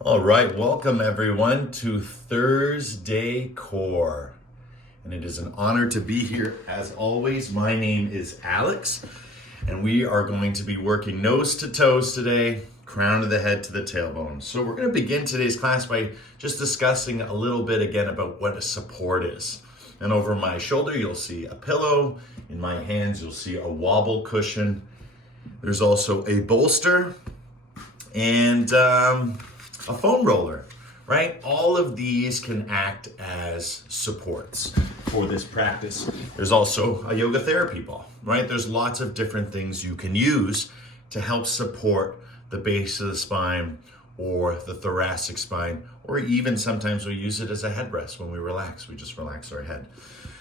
All right, welcome everyone to Thursday Core. And it is an honor to be here as always. My name is Alex, and we are going to be working nose to toes today, crown of the head to the tailbone. So we're going to begin today's class by just discussing a little bit again about what a support is. And over my shoulder, you'll see a pillow. In my hands, you'll see a wobble cushion. There's also a bolster and a foam roller, right? All of these can act as supports for this practice. There's also a yoga therapy ball, right? There's lots of different things you can use to help support the base of the spine or the thoracic spine, or even sometimes we use it as a headrest when we relax. We just relax our head.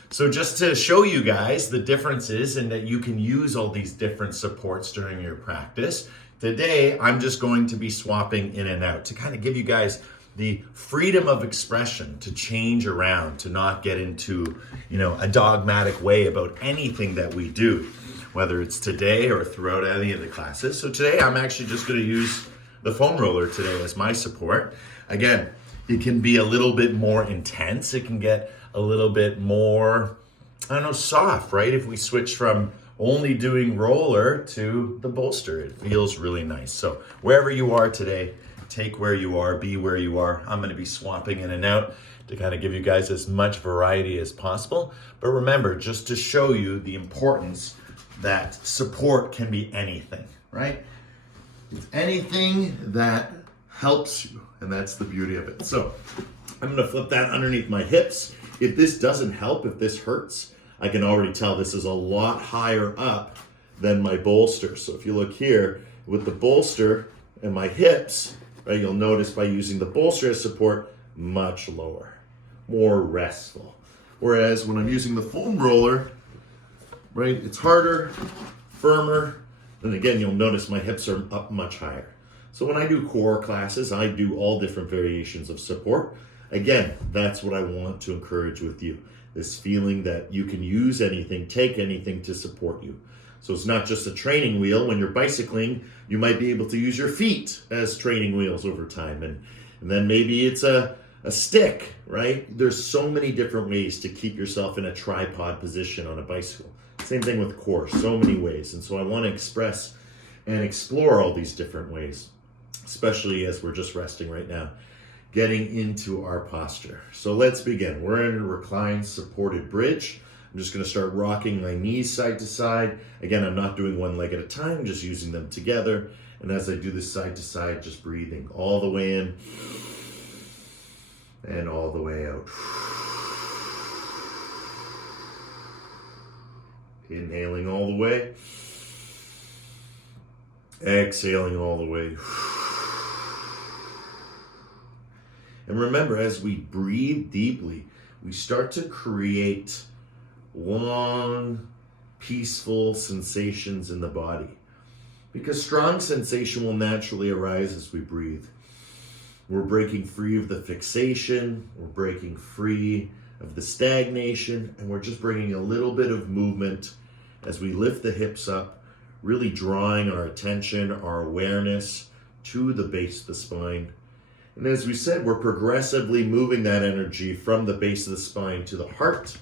So just to show you guys the differences and that you can use all these different supports during your practice, today I'm just going to be swapping in and out to kind of give you guys the freedom of expression to change around, to not get into, a dogmatic way about anything that we do, whether it's today or throughout any of the classes. So today I'm actually just going to use the foam roller today as my support. Again, it can be a little bit more intense. It can get a little bit more, soft, right? If we switch from only doing roller to the bolster, it feels really nice. So wherever you are today, take where you are, be where you are. I'm going to be swapping in and out to kind of give you guys as much variety as possible. But remember, just to show you the importance that support can be anything, right? It's anything that helps you, and that's the beauty of it. So I'm going to flip that underneath my hips. If this doesn't help, if this hurts, I can already tell this is a lot higher up than my bolster. So if you look here with the bolster and my hips, right, you'll notice by using the bolster as support, much lower, more restful. Whereas when I'm using the foam roller, right, it's harder, firmer, and again, you'll notice my hips are up much higher. So when I do core classes, I do all different variations of support. Again, that's what I want to encourage with you. This feeling that you can use anything, take anything to support you. So it's not just a training wheel. When you're bicycling, you might be able to use your feet as training wheels over time. And then maybe it's a stick, right? There's so many different ways to keep yourself in a tripod position on a bicycle. Same thing with core, so many ways. And so I want to express and explore all these different ways, especially as we're just resting right now, getting into our posture. So let's begin. We're in a reclined supported bridge. I'm just going to start rocking my knees side to side. Again, I'm not doing one leg at a time, just using them together. And as I do this side to side, just breathing all the way in and all the way out. Inhaling all the way. Exhaling all the way. And remember, as we breathe deeply, we start to create long, peaceful sensations in the body. Because strong sensation will naturally arise as we breathe. We're breaking free of the fixation, we're breaking free of the stagnation, and we're just bringing a little bit of movement as we lift the hips up, really drawing our attention, our awareness to the base of the spine. And as we said, we're progressively moving that energy from the base of the spine to the heart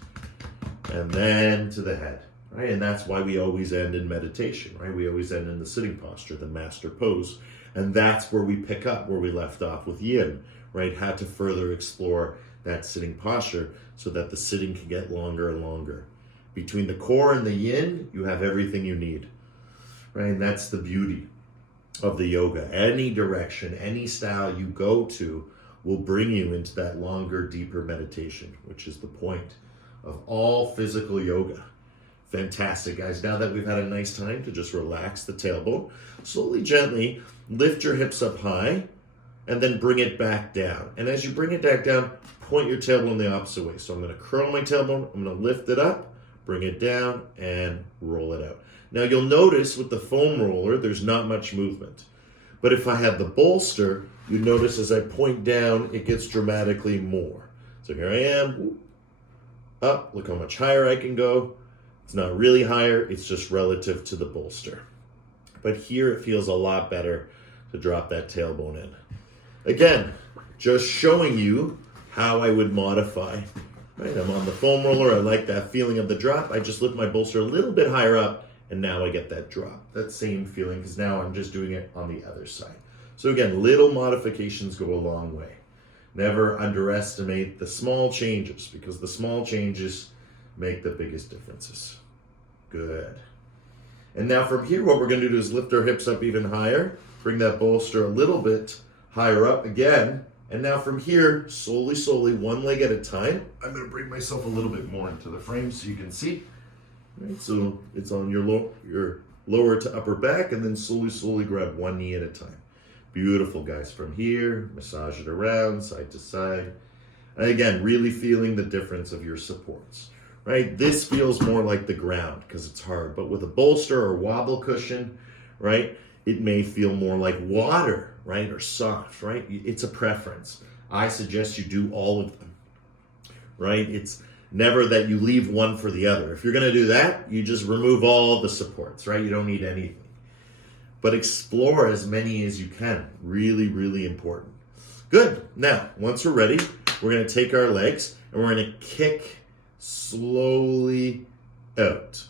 and then to the head, right? And that's why we always end in meditation, right? We always end in the sitting posture, the master pose. And that's where we pick up where we left off with yin, right? How to further explore that sitting posture so that the sitting can get longer and longer. Between the core and the yin, you have everything you need, right? And that's the beauty of the yoga. Any direction, any style you go to will bring you into that longer, deeper meditation, which is the point of all physical yoga. Fantastic, guys. Now that we've had a nice time to just relax the tailbone, slowly, gently lift your hips up high and then bring it back down. And as you bring it back down, point your tailbone the opposite way. So I'm going to curl my tailbone, I'm going to lift it up, bring it down, and roll it out. Now you'll notice with the foam roller, there's not much movement. But if I have the bolster, you notice as I point down, it gets dramatically more. So here I am, up, look how much higher I can go. It's not really higher, it's just relative to the bolster. But here it feels a lot better to drop that tailbone in. Again, just showing you how I would modify. Right, I'm on the foam roller. I like that feeling of the drop. I just lift my bolster a little bit higher up, and now I get that drop. That same feeling, because now I'm just doing it on the other side. So again, little modifications go a long way. Never underestimate the small changes, because the small changes make the biggest differences. Good. And now from here, what we're going to do is lift our hips up even higher, bring that bolster a little bit higher up again. And now from here, slowly, one leg at a time, I'm going to bring myself a little bit more into the frame so you can see. Right, so it's on your lower to upper back, and then slowly grab one knee at a time. Beautiful, guys. From here, massage it around, side to side. And again, really feeling the difference of your supports, right? This feels more like the ground because it's hard, but with a bolster or wobble cushion, right, it may feel more like water, right, or soft, right? It's a preference. I suggest you do all of them, right? It's never that you leave one for the other. If you're going to do that, you just remove all the supports, right? You don't need anything. But explore as many as you can. Really important. Good. Now, once we're ready, we're going to take our legs and we're going to kick slowly out.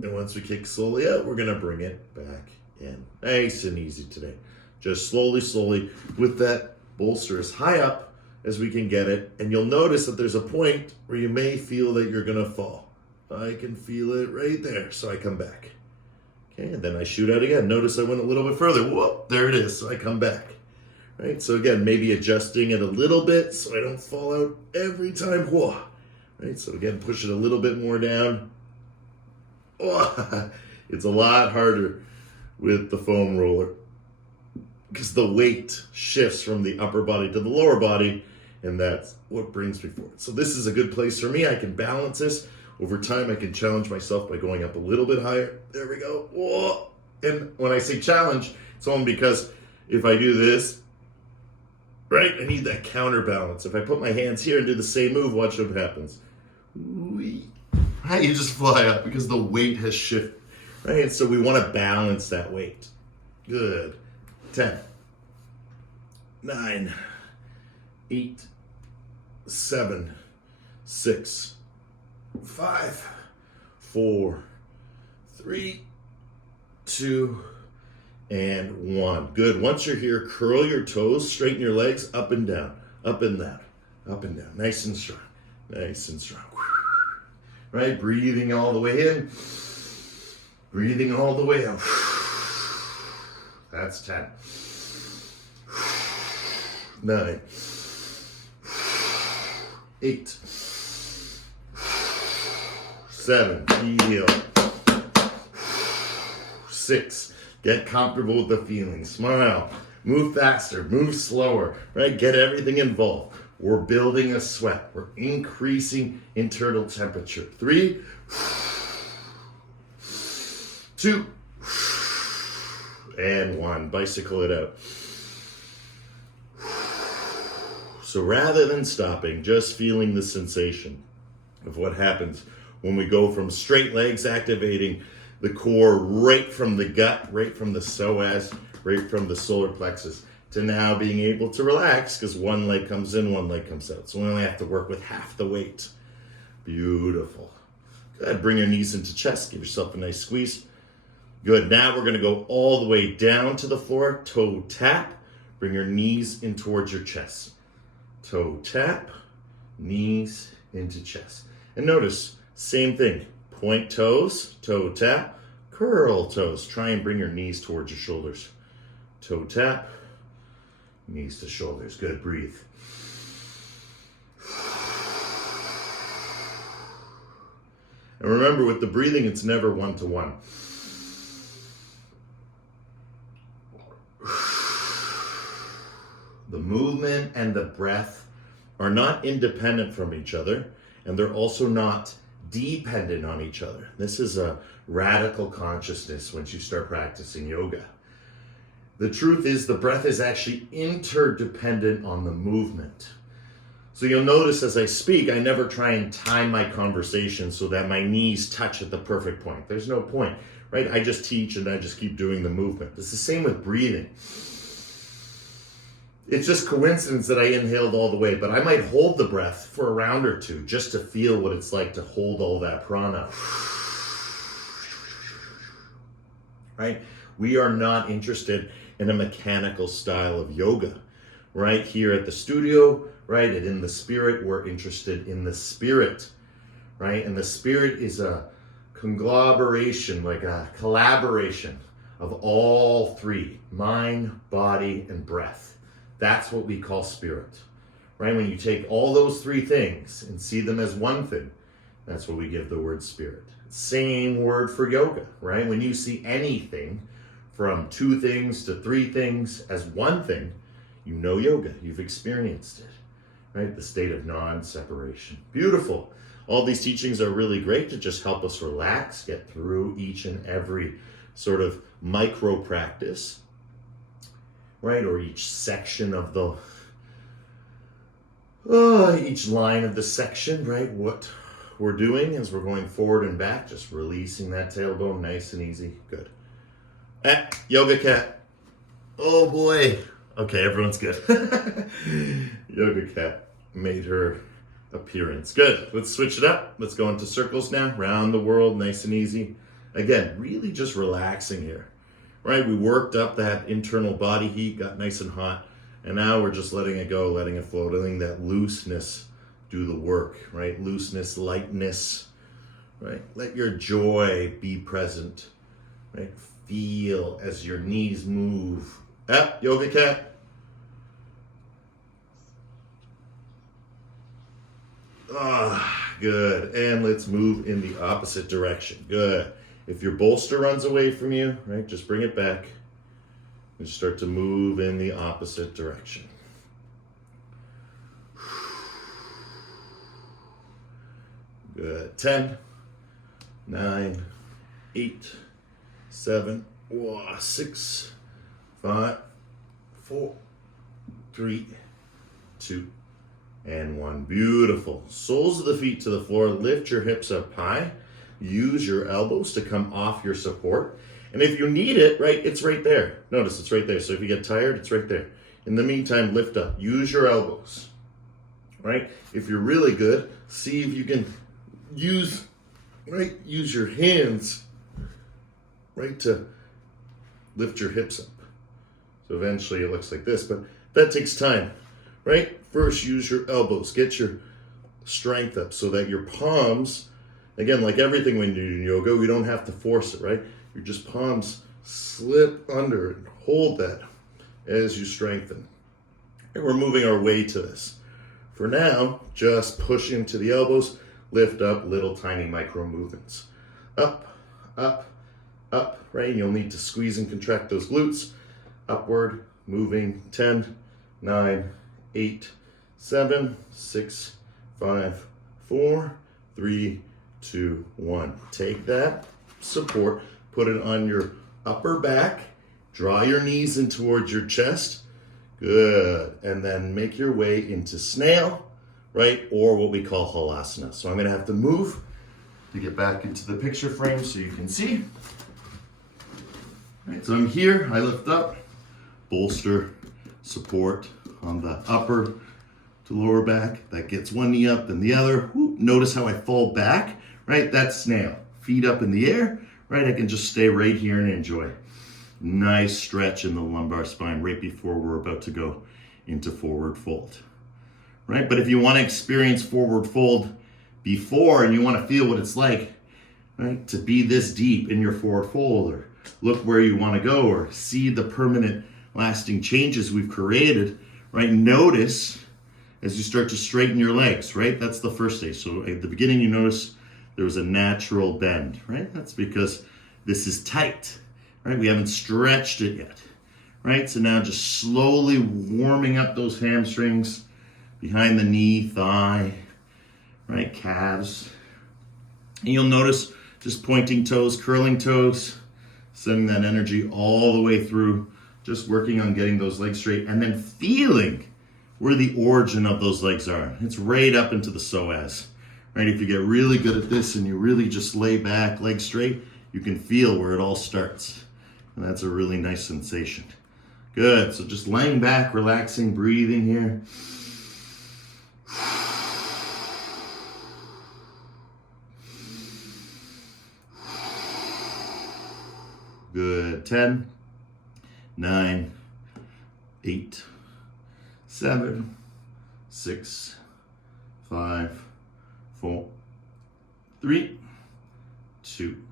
And once we kick slowly out, we're going to bring it back in. Nice and easy today. Just slowly with that bolster as high up as we can get it. And you'll notice that there's a point where you may feel that you're going to fall. I can feel it right there. So I come back. Okay, and then I shoot out again. Notice I went a little bit further. Whoop, there it is. So I come back. Right, so again, maybe adjusting it a little bit so I don't fall out every time. Whoa. Right, so again, push it a little bit more down. Oh, it's a lot harder with the foam roller because the weight shifts from the upper body to the lower body, and that's what brings me forward. So this is a good place for me. I can balance this. Over time, I can challenge myself by going up a little bit higher. There we go. Whoa. And when I say challenge, it's only because if I do this, right, I need that counterbalance. If I put my hands here and do the same move, watch what happens. Right, you just fly up because the weight has shifted. Right, and so we want to balance that weight. Good. 10, 9, 8, 7, 6, 5, 4, 3, 2, and 1. Good. Once you're here, curl your toes, straighten your legs up and down, up and down, up and down. Nice and strong. Nice and strong. Right? Breathing all the way in, breathing all the way out. That's 10. 9, 8, 7, heel, 6, get comfortable with the feeling, smile, move faster, move slower, right? Get everything involved. We're building a sweat. We're increasing internal temperature. 3, 2, and 1. Bicycle it out. So rather than stopping, just feeling the sensation of what happens when we go from straight legs, activating the core right from the gut, right from the psoas, right from the solar plexus, to now being able to relax because one leg comes in, one leg comes out. So we only have to work with half the weight. Beautiful. Good. Bring your knees into chest. Give yourself a nice squeeze. Good. Now we're going to go all the way down to the floor. Toe tap. Bring your knees in towards your chest. Toe tap. Knees into chest. And notice, same thing. Point toes. Toe tap. Curl toes. Try and bring your knees towards your shoulders. Toe tap. Knees to shoulders. Good. Breathe. And remember, with the breathing, it's never one-to-one. The movement and the breath are not independent from each other, and they're also not dependent on each other. This is a radical consciousness once you start practicing yoga. The truth is the breath is actually interdependent on the movement. So you'll notice as I speak, I never try and time my conversation so that my knees touch at the perfect point. There's no point, right? I just teach and I just keep doing the movement. It's the same with breathing. It's just coincidence that I inhaled all the way, but I might hold the breath for a round or two just to feel what it's like to hold all that prana. Right? We are not interested in a mechanical style of yoga. Right here at the studio, right, and in the spirit, we're interested in the spirit, right? And the spirit is a conglomeration, like a collaboration of all three, mind, body, and breath. That's what we call spirit, right? When you take all those three things and see them as one thing, that's what we give the word spirit. Same word for yoga, right? When you see anything from two things to three things as one thing, you know yoga, you've experienced it, right? The state of non-separation. Beautiful. All these teachings are really great to just help us relax, get through each and every sort of micro practice, right? Or each section of the, each line of the section, right? What we're doing as we're going forward and back, just releasing that tailbone nice and easy. Good. Yoga cat. Oh boy. Okay, everyone's good. Yoga cat made her appearance. Good. Let's switch it up. Let's go into circles now. Round the world, nice and easy. Again, really just relaxing here. Right? We worked up that internal body heat, got nice and hot, and now we're just letting it go, letting it flow, letting that looseness do the work, right? Looseness, lightness, right? Let your joy be present, right? Feel as your knees move. Yoga cat. Good. And let's move in the opposite direction. Good. If your bolster runs away from you, right, just bring it back and start to move in the opposite direction. Good. 10, 9, 8, 7, 6, 5, 4, 3, 2, and 1. Beautiful. Soles of the feet to the floor. Lift your hips up high. Use your elbows to come off your support. And if you need it, right, it's right there. Notice it's right there. So if you get tired, it's right there. In the meantime, lift up. Use your elbows, right? If you're really good, see if you can use your hands, right, to lift your hips up. So eventually it looks like this, but that takes time, right? First, use your elbows. Get your strength up so that your palms, again, like everything when you do yoga, we don't have to force it, right? Your just palms slip under and hold that as you strengthen. And we're moving our way to this. For now, just push into the elbows, lift up, little tiny micro movements. Up, up, up, right? And you'll need to squeeze and contract those glutes. Upward, moving. 10, 9, 8, 7, 6, 5, 4, 3, 2, 1. Take that support, put it on your upper back, draw your knees in towards your chest. Good. And then make your way into snail, right? Or what we call Halasana. So I'm going to have to move to get back into the picture frame so you can see. All right, so I'm here, I lift up, bolster, support on the upper to lower back. That gets one knee up, then the other. Whoop. Notice how I fall back, right? That's snail. Feet up in the air, right? I can just stay right here and enjoy. Nice stretch in the lumbar spine right before we're about to go into forward fold, right? But if you want to experience forward fold before and you want to feel what it's like, right, to be this deep in your forward fold, or look where you want to go, or see the permanent lasting changes we've created, right? Notice as you start to straighten your legs, right? That's the first stage. So at the beginning, you notice there was a natural bend, right? That's because this is tight, right? We haven't stretched it yet, right? So now just slowly warming up those hamstrings, behind the knee, thigh, right? Calves. And you'll notice just pointing toes, curling toes, sending that energy all the way through, just working on getting those legs straight, and then feeling where the origin of those legs are. It's right up into the psoas, right? If you get really good at this and you really just lay back, legs straight, you can feel where it all starts. And that's a really nice sensation. Good, so just laying back, relaxing, breathing here. Good, 10, 9, 8, 7, 6, 5, 4, 3, 2,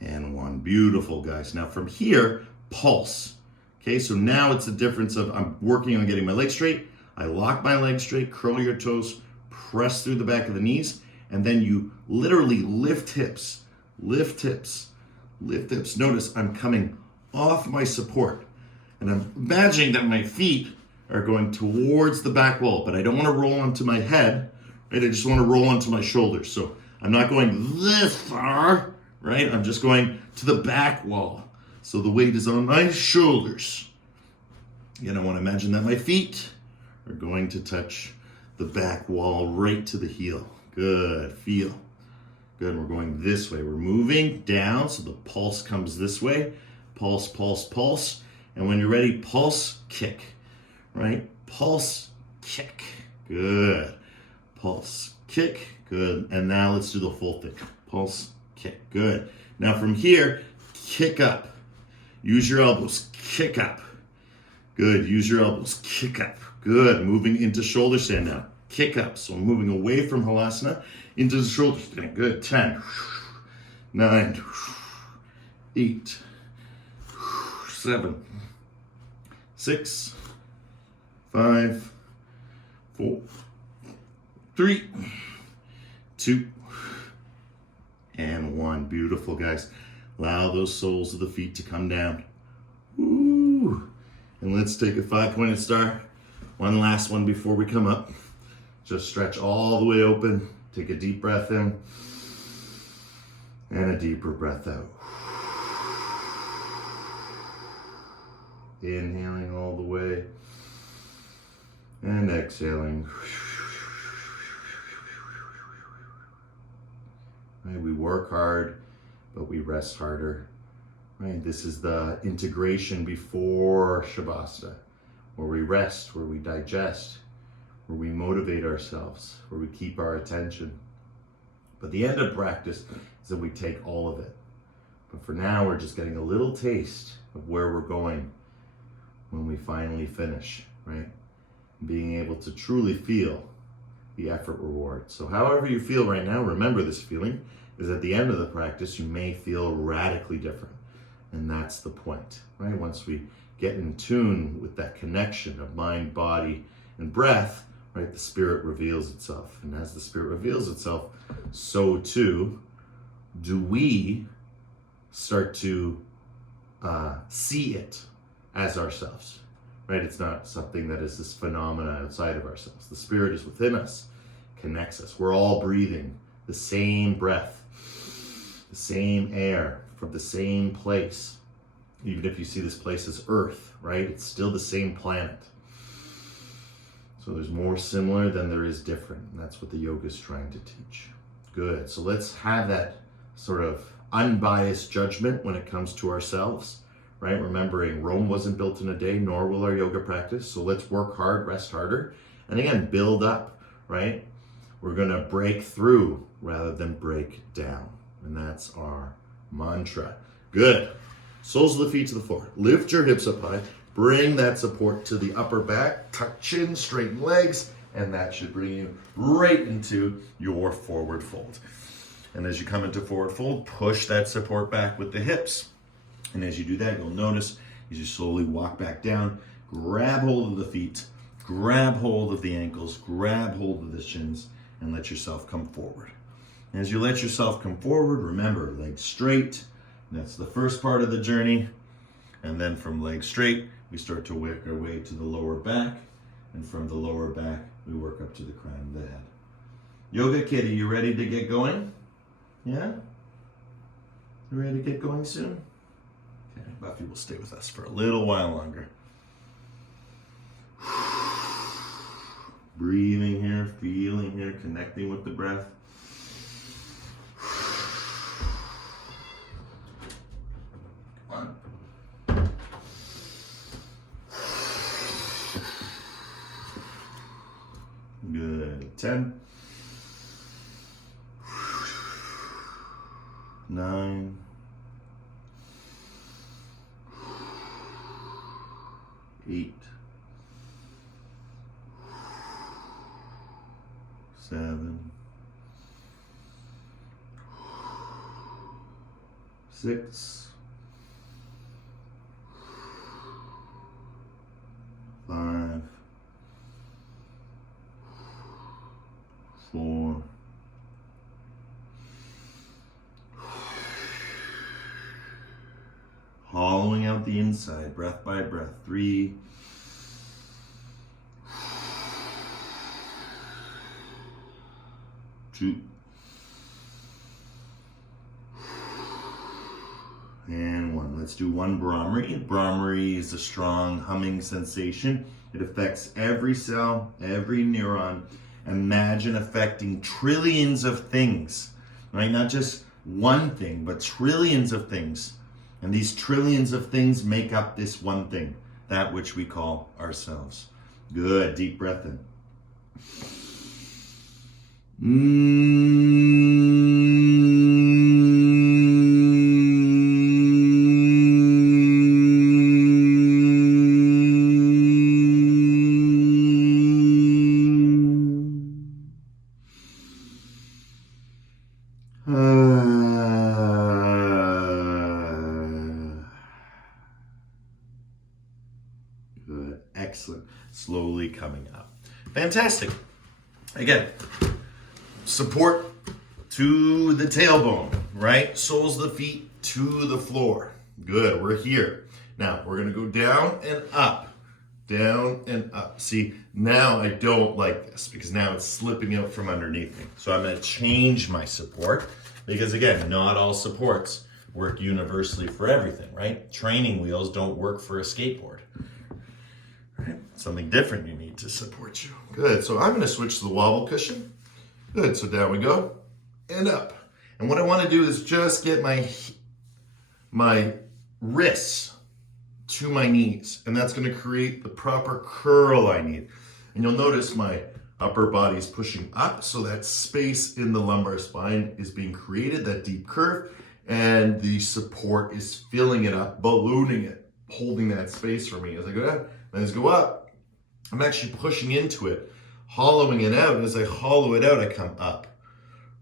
and 1. Beautiful, guys. Now from here, pulse. Okay, so now it's the difference of I'm working on getting my legs straight. I lock my legs straight, curl your toes, press through the back of the knees, and then you literally lift hips, lift hips, lift hips. Notice I'm coming off my support, and I'm imagining that my feet are going towards the back wall, but I don't want to roll onto my head, right? I just want to roll onto my shoulders. So I'm not going this far, right? I'm just going to the back wall. So the weight is on my shoulders. Again, I want to imagine that my feet are going to touch the back wall right to the heel. Good, feel. Good, we're going this way. We're moving down, so the pulse comes this way. Pulse, pulse, pulse. And when you're ready, pulse, kick, right? Pulse, kick. Good. Pulse, kick. Good. And now let's do the full thing. Pulse, kick. Good. Now from here, kick up. Use your elbows, kick up. Good, use your elbows, kick up. Good, moving into shoulder stand now. Kick up, so moving away from Halasana into the shoulder stand. Good, 10, 9, 8, 7, 6, 5, 4, 3, 2, and 1. Beautiful, guys. Allow those soles of the feet to come down. Woo. And let's take a 5-pointed star. One last one before we come up. Just stretch all the way open. Take a deep breath in. And a deeper breath out. Inhaling all the way. And exhaling. Right, we work hard, but we rest harder, right? This is the integration before Shavasana, where we rest, where we digest, where we motivate ourselves, where we keep our attention. But the end of practice is that we take all of it. But for now, we're just getting a little taste of where we're going when we finally finish, right? Being able to truly feel the effort reward. So however you feel right now, remember this feeling is at the end of the practice, you may feel radically different. And that's the point, right? Once we get in tune with that connection of mind, body, and breath, right, the spirit reveals itself. And as the spirit reveals itself, so too do we start to see it as ourselves, right? It's not something that is this phenomena outside of ourselves. The spirit is within us, connects us. We're all breathing the same breath, the same air from the same place. Even if you see this place as Earth, right? It's still the same planet. So there's more similar than there is different. And that's what the yoga is trying to teach. Good, so let's have that sort of unbiased judgment when it comes to ourselves, right? Remembering Rome wasn't built in a day, nor will our yoga practice. So let's work hard, rest harder. And again, build up, right? We're gonna break through rather than break down. And that's our mantra. Good. Soles of the feet to the floor. Lift your hips up high. Bring that support to the upper back. Tuck chin, straighten legs. And that should bring you right into your forward fold. And as you come into forward fold, push that support back with the hips. And as you do that, you'll notice as you slowly walk back down, grab hold of the feet, grab hold of the ankles, grab hold of the shins, and let yourself come forward. And as you let yourself come forward, remember, legs straight. That's the first part of the journey. And then from legs straight, we start to work our way to the lower back. And from the lower back, we work up to the crown of the head. Yoga Kitty, you ready to get going? Yeah? You ready to get going soon? Okay, Buffy will stay with us for a little while longer. Breathing here, feeling here, connecting with the breath. Come on. 10, 9, 8, 7, 6, 5, 4, 'Hollowing out the inside, breath by breath. 3, 2, and 1. Let's do 1 Brahmari. Brahmari is a strong humming sensation. It affects every cell, every neuron. Imagine affecting trillions of things, right? Not just one thing, but trillions of things. And these trillions of things make up this one thing, that which we call ourselves. Good, deep breath in. Good, excellent. Slowly coming up. Fantastic. Again, support to the tailbone, right? Soles of the feet to the floor. Good, we're here. Now, we're gonna go down and up. Down and up. See, now I don't like this because now it's slipping out from underneath me. So I'm gonna change my support because again, not all supports work universally for everything, right? Training wheels don't work for a skateboard. Right? Something different you need to support you. Good, so I'm gonna switch to the wobble cushion. Good, so down we go and up. And what I wanna do is just get my wrists to my knees, and that's gonna create the proper curl I need. And you'll notice my upper body is pushing up, so that space in the lumbar spine is being created, that deep curve, and the support is filling it up, ballooning it, holding that space for me. As I go down, as I go up, I'm actually pushing into it, hollowing it out, and as I hollow it out, I come up.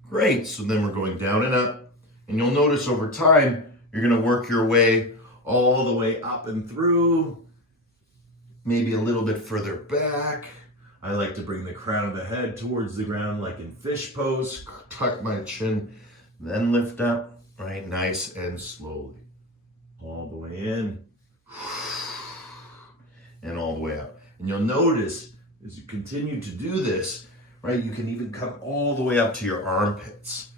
Great, so then we're going down and up, and you'll notice over time, you're gonna work your way all the way up and through, maybe a little bit further back. I like to bring the crown of the head towards the ground like in fish pose, tuck my chin, then lift up, right? Nice and slowly. All the way in, and all the way out. And you'll notice as you continue to do this, right, you can even come all the way up to your armpits,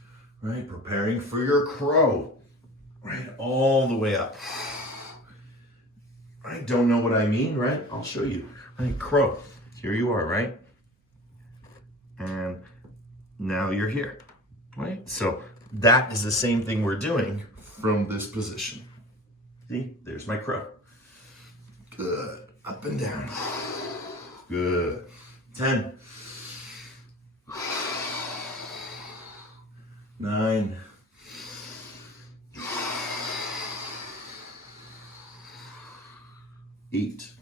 right? Preparing for your crow, right? All the way up. Right? Don't know what I mean, right? I'll show you. Right? Crow. Here you are, right? And now you're here, right? So that is the same thing we're doing from this position. See, there's my crow. Good. Up and down. Good. 10. 9. 8.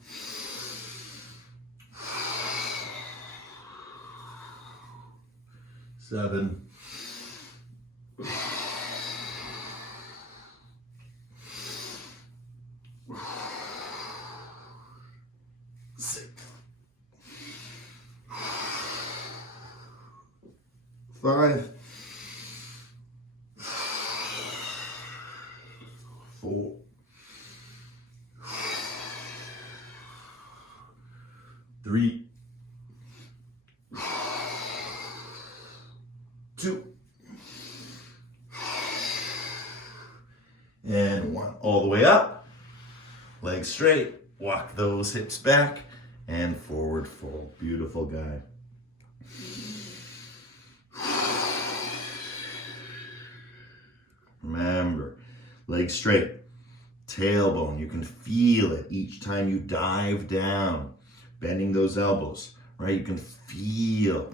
7. 6. 5. 4. 3. 2. And 1. All the way up. Legs straight. Walk those hips back and forward fold. Beautiful guy. Remember, legs straight, tailbone. You can feel it each time you dive down, bending those elbows, right? You can feel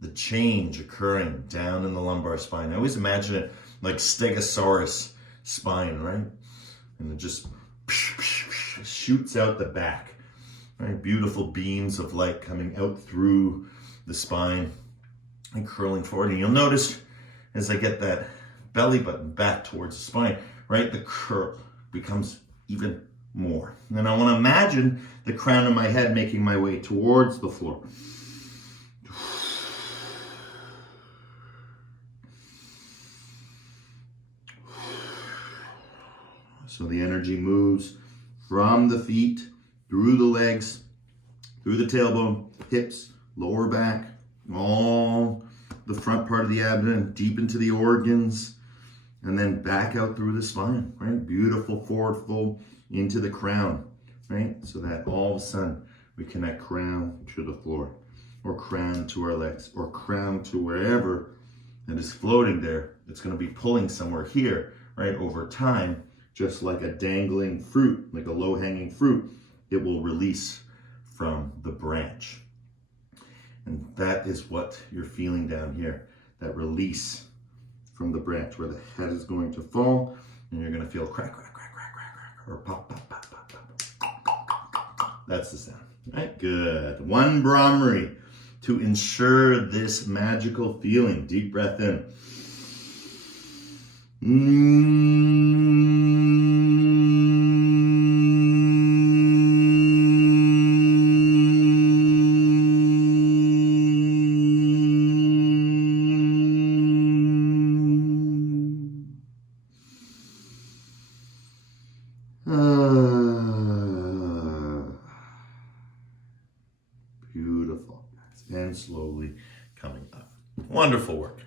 the change occurring down in the lumbar spine. I always imagine it like Stegosaurus spine, right? And it just shoots out the back, right? Beautiful beams of light coming out through the spine and curling forward. And you'll notice as I get that belly button back towards the spine, right? The curl becomes even more. And then I want to imagine the crown of my head making my way towards the floor. So the energy moves from the feet, through the legs, through the tailbone, hips, lower back, all the front part of the abdomen, deep into the organs, and then back out through the spine, right? Beautiful forward fold into the crown, right? So that all of a sudden we connect crown to the floor, or crown to our legs, or crown to wherever that is floating there. It's going to be pulling somewhere here, right? Over time, just like a dangling fruit, like a low-hanging fruit, it will release from the branch. And that is what you're feeling down here, that release from the branch where the head is going to fall, and you're going to feel crack, crack, crack, crack, crack, crack, or pop, pop, pop, pop, pop. That's the sound, right? Good. One Brahmari to ensure this magical feeling. Deep breath in. Beautiful. And slowly coming up. Wonderful work.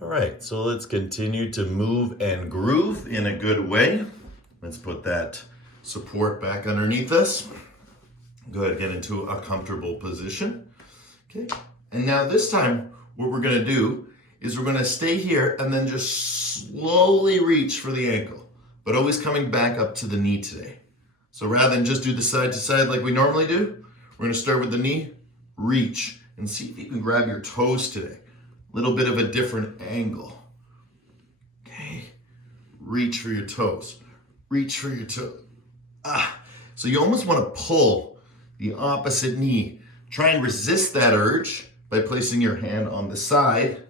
All right, so let's continue to move and groove in a good way. Let's put that support back underneath us. Go ahead and get into a comfortable position. Okay, and now this time what we're gonna do is we're gonna stay here and then just slowly reach for the ankle, but always coming back up to the knee today. So rather than just do the side to side like we normally do, we're gonna start with the knee, reach, and see if you can grab your toes today. A little bit of a different angle. Okay, reach for your toes. Reach for your toes. So you almost want to pull the opposite knee. Try and resist that urge by placing your hand on the side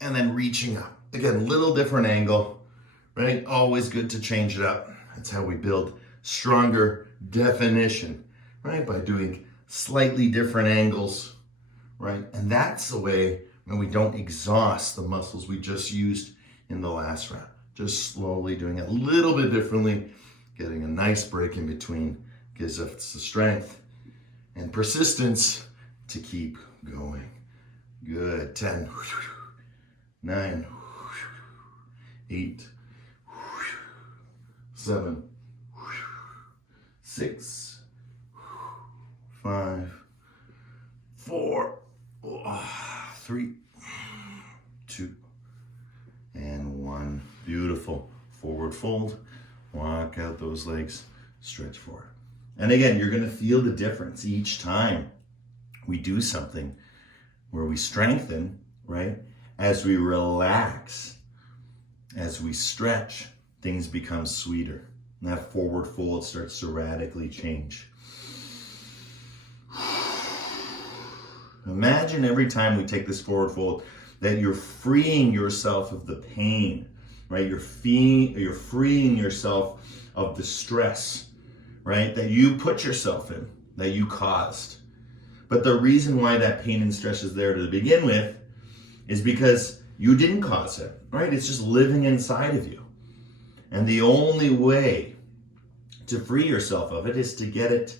and then reaching up. Again, little different angle, right? Always good to change it up. That's how we build stronger definition, right? By doing slightly different angles, right? And that's the way when we don't exhaust the muscles we just used in the last round. Just slowly doing it a little bit differently, getting a nice break in between gives us the strength and persistence to keep going. Good. 10, 9, 8, 7, 6, 5, 4, 3, 2, and 1. Beautiful. Forward fold. Walk out those legs. Stretch forward. And again, you're going to feel the difference each time we do something where we strengthen, right? As we relax, as we stretch, things become sweeter. And that forward fold starts to radically change. Imagine every time we take this forward fold that you're freeing yourself of the pain, right? You're freeing yourself of the stress, right? That you put yourself in, that you caused. But the reason why that pain and stress is there to begin with is because you didn't cause it, right? It's just living inside of you. And the only way to free yourself of it is to get it,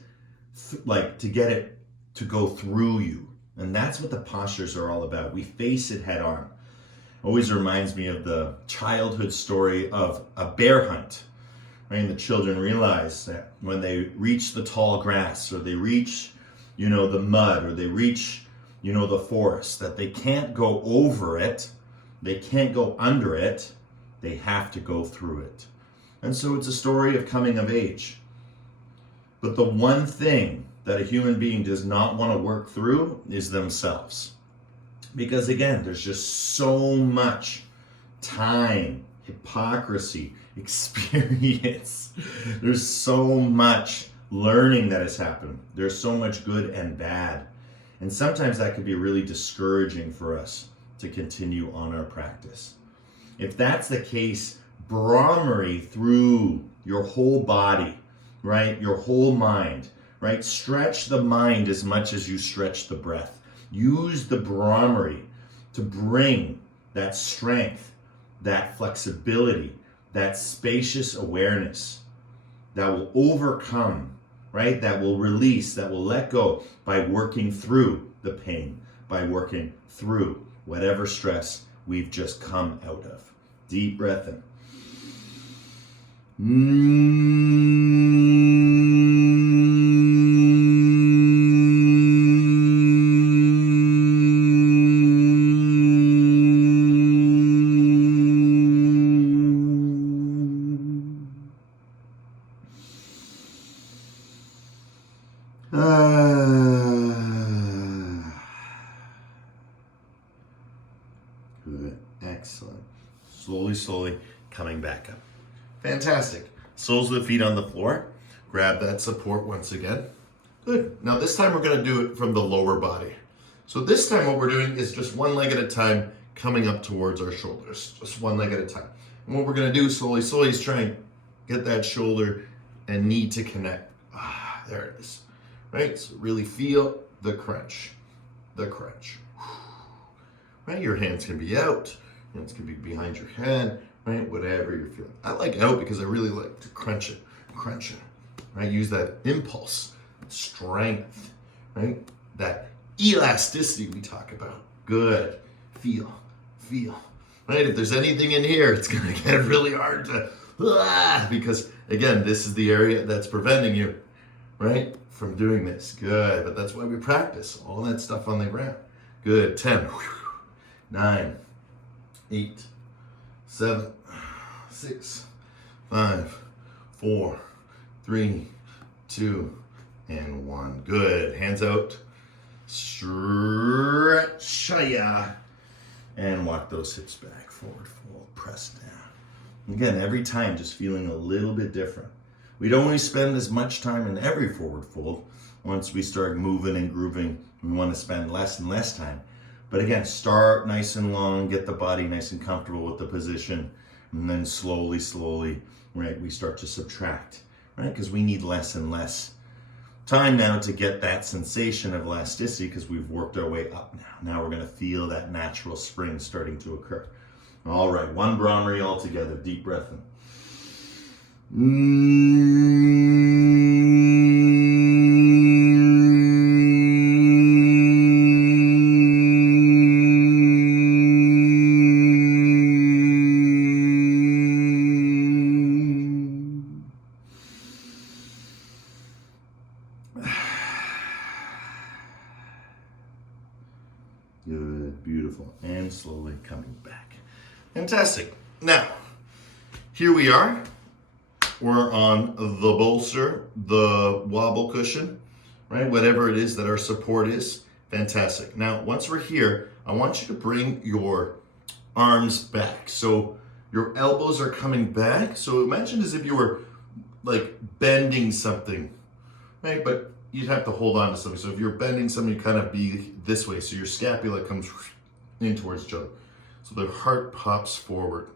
to go through you. And that's what the postures are all about. We face it head on. Always reminds me of the childhood story of a bear hunt. Right? And the children realize that when they reach the tall grass, or they reach, the mud, or they reach, the forest, that they can't go over it, they can't go under it, they have to go through it. And so it's a story of coming of age. But the one thing that a human being does not want to work through is themselves. Because again, there's just so much time, hypocrisy, experience. There's so much learning that has happened. There's so much good and bad. And sometimes that can be really discouraging for us to continue on our practice. If that's the case, Brahmari through your whole body, right? Your whole mind, right? Stretch the mind as much as you stretch the breath. Use the Brahmari to bring that strength, that flexibility, that spacious awareness that will overcome, right? That will release, that will let go by working through the pain, by working through whatever stress we've just come out of. Deep breath in. Good, excellent. Slowly coming back up. Fantastic. Soles of the feet on the floor. Grab that support once again. Good. Now this time we're going to do it from the lower body. So this time what we're doing is just one leg at a time coming up towards our shoulders. Just one leg at a time. And what we're going to do slowly is try and get that shoulder and knee to connect. There it is. Right? So really feel the crunch. The crunch. Right? Your hands can be out. Hands can be behind your head. Right? Whatever you're feeling. I like out because I really like to crunch it. Right? Use that impulse, strength, right? That elasticity we talk about. Good. Feel. Right? If there's anything in here, it's going to get really hard to, because again, this is the area that's preventing you, right, from doing this. Good. But that's why we practice all that stuff on the ground. Good. 10, 9, 8, 7, 6, 5, 4, 3, 2, and 1. Good. Hands out. Stretch. And walk those hips back. Forward fold. Press down. Again, every time just feeling a little bit different. We don't always spend as much time in every forward fold. Once we start moving and grooving, we want to spend less and less time. But again, start nice and long, get the body nice and comfortable with the position, and then slowly, right, we start to subtract, right? Because we need less and less time now to get that sensation of elasticity because we've worked our way up now. Now we're going to feel that natural spring starting to occur. All right, one Brahmari all together. Deep breath in. Good, beautiful, and slowly coming back. Fantastic. Now, here we are. We're on the bolster, the wobble cushion, right? Whatever it is that our support is. Fantastic. Now, once we're here, I want you to bring your arms back. So your elbows are coming back. So imagine as if you were like bending something, right? But you'd have to hold on to something. So if you're bending something, you kind of be this way. So your scapula comes in towards each other. So the heart pops forward.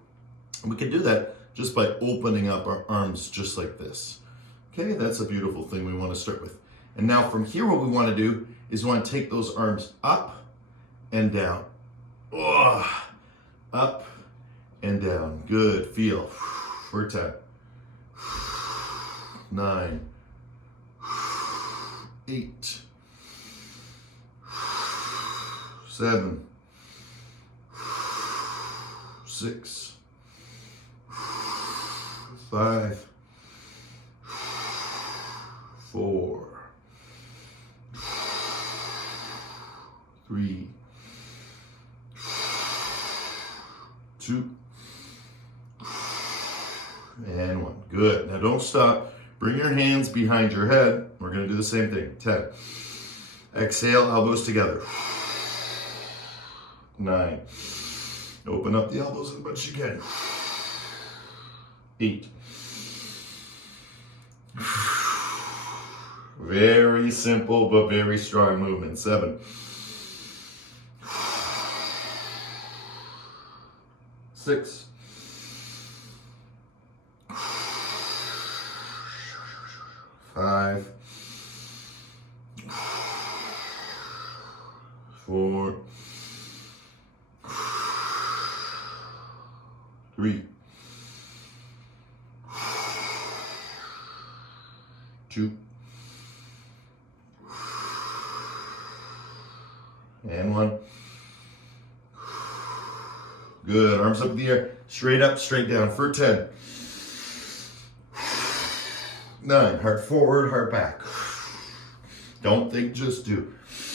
And we can do that just by opening up our arms just like this. Okay, that's a beautiful thing we want to start with. And now from here, what we want to do is we want to take those arms up and down. Up and down. Good. Feel. For 10, 9, 8, 7, 6, 5, 4, 3, 2, and 1. Good. Now don't stop. Bring your hands behind your head. We're going to do the same thing. 10. Exhale, elbows together. 9. Open up the elbows as much as you can. 8. Very simple but very strong movement. 7. 6. 5. 4. 3. 2. And 1. Good. Arms up in the air. Straight up, straight down for 10. 9. Heart forward, heart back. Don't think, just do. 3.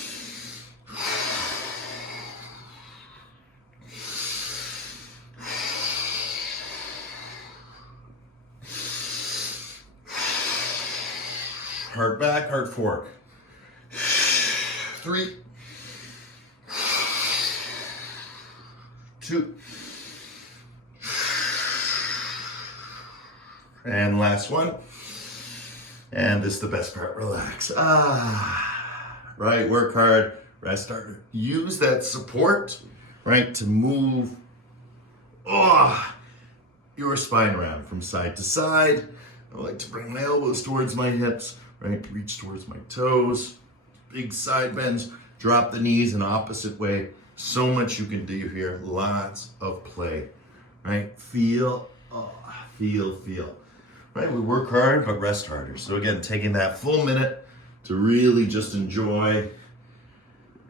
Heart back, heart forward. 3. 2. And last one. And this is the best part, relax. Right, work hard, rest hard. Use that support, right, to move your spine around from side to side. I like to bring my elbows towards my hips, right, reach towards my toes. Big side bends, drop the knees in opposite way. So much you can do here, lots of play, right? Feel. Right, we work hard, but rest harder. So again, taking that full minute to really just enjoy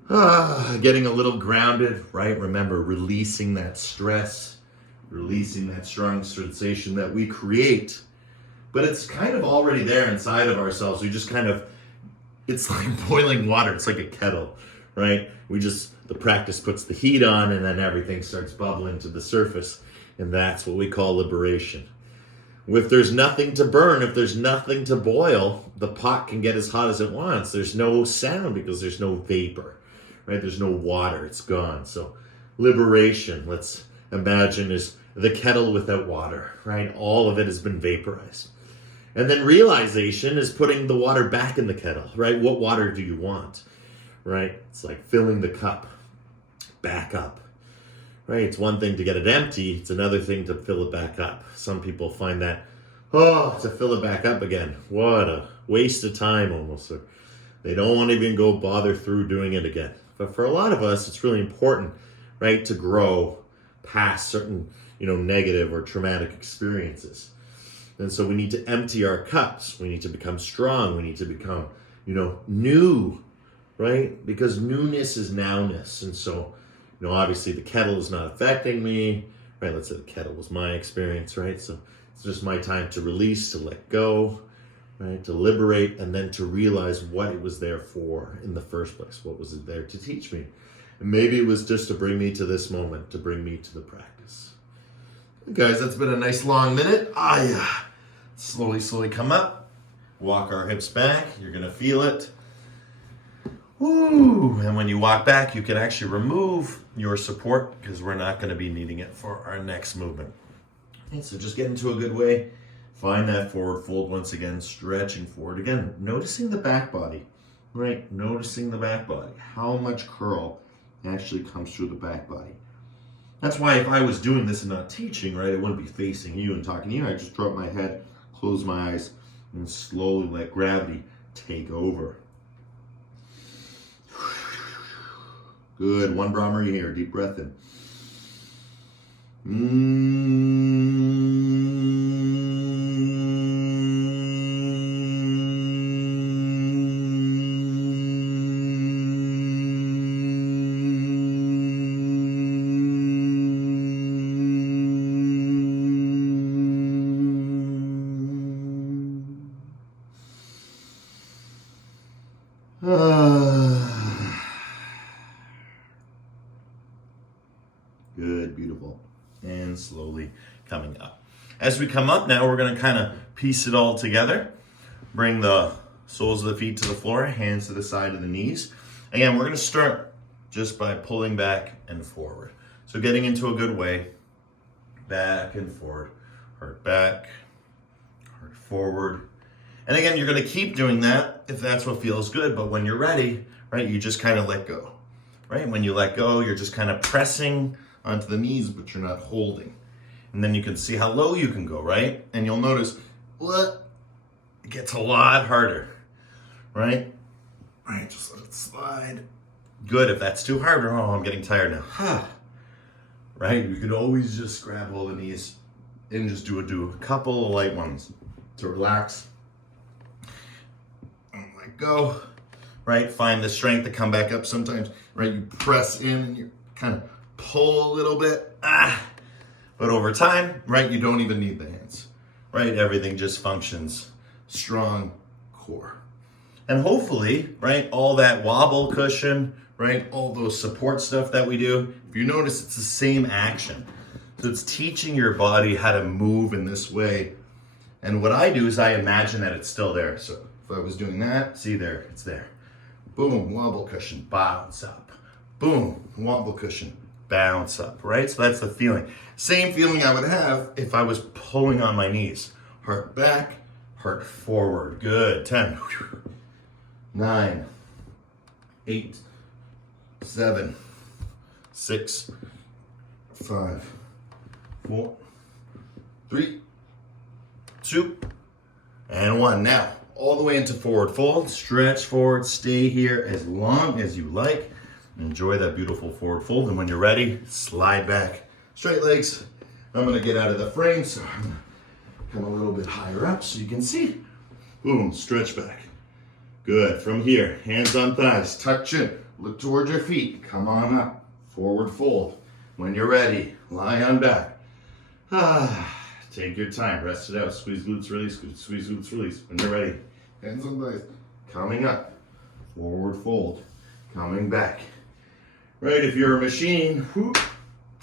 getting a little grounded, right? Remember, releasing that stress, releasing that strong sensation that we create, but it's kind of already there inside of ourselves. We just kind of, it's like boiling water. It's like a kettle, right? The practice puts the heat on and then everything starts bubbling to the surface. And that's what we call liberation. If there's nothing to burn, if there's nothing to boil, the pot can get as hot as it wants. There's no sound because there's no vapor, right? There's no water, it's gone. So liberation, let's imagine, is the kettle without water, right? All of it has been vaporized. And then realization is putting the water back in the kettle, right? What water do you want, right? It's like filling the cup back up. Right, it's one thing to get it empty, it's another thing to fill it back up. Some people find that, to fill it back up again, what a waste of time almost. Or they don't want to even go bother through doing it again. But for a lot of us, it's really important, right, to grow past certain, negative or traumatic experiences. And so we need to empty our cups. We need to become strong. We need to become, new, right? Because newness is nowness. And so, obviously the kettle is not affecting me, right? Let's say the kettle was my experience, right? So it's just my time to release, to let go, right? To liberate, and then to realize what it was there for in the first place. What was it there to teach me? And maybe it was just to bring me to this moment, to bring me to the practice. Guys, that's been a nice long minute. Slowly come up. Walk our hips back. You're gonna feel it. Woo! And when you walk back, you can actually remove your support because we're not going to be needing it for our next movement. Okay, so just get into a good way. Find that forward fold once again, stretching forward. Again, noticing the back body, right? Noticing the back body. How much curl actually comes through the back body. That's why if I was doing this and not teaching, right, I wouldn't be facing you and talking to you. I just drop my head, close my eyes, and slowly let gravity take over. Good. One Brahmari here. Deep breath in. Good, beautiful. And slowly coming up. As we come up now, we're going to kind of piece it all together. Bring the soles of the feet to the floor, hands to the side of the knees. Again, we're going to start just by pulling back and forward. So getting into a good way, back and forward, heart back, heart forward. And again, you're gonna keep doing that if that's what feels good, but when you're ready, right, you just kind of let go, right? When you let go, you're just kind of pressing onto the knees, but you're not holding. And then you can see how low you can go, right? And you'll notice, what? It gets a lot harder, right? All right, just let it slide. Good, if that's too hard, oh, I'm getting tired now. Right, you could always just grab all the knees and just do a couple of light ones to relax. And let go, right? Find the strength to come back up sometimes, right? You press in and you kind of pull a little bit, but over time, right, you don't even need the hands, right? Everything just functions. Strong core. And hopefully, right, all that wobble cushion, right, all those support stuff that we do, if you notice, it's the same action. So it's teaching your body how to move in this way. And what I do is I imagine that it's still there. So if I was doing that, see there, it's there. Boom, wobble cushion, bounce up. Boom, wobble cushion, bounce up, right? So that's the feeling. Same feeling I would have if I was pulling on my knees. Heart back, heart forward. Good. 10, 9, 8, 7, 6, 5, 4, 3, 2, and 1. Now, all the way into forward fold. Stretch forward, stay here as long as you like. Enjoy that beautiful forward fold. And when you're ready, slide back. Straight legs. I'm gonna get out of the frame, so I'm gonna come a little bit higher up so you can see. Boom, stretch back. Good, from here, hands on thighs, tuck chin, look towards your feet, come on up, forward fold. When you're ready, lie on back. Take your time, rest it out, squeeze glutes, release, squeeze glutes, release. When you're ready, hands on thighs, coming up, forward fold, coming back. Right, if you're a machine,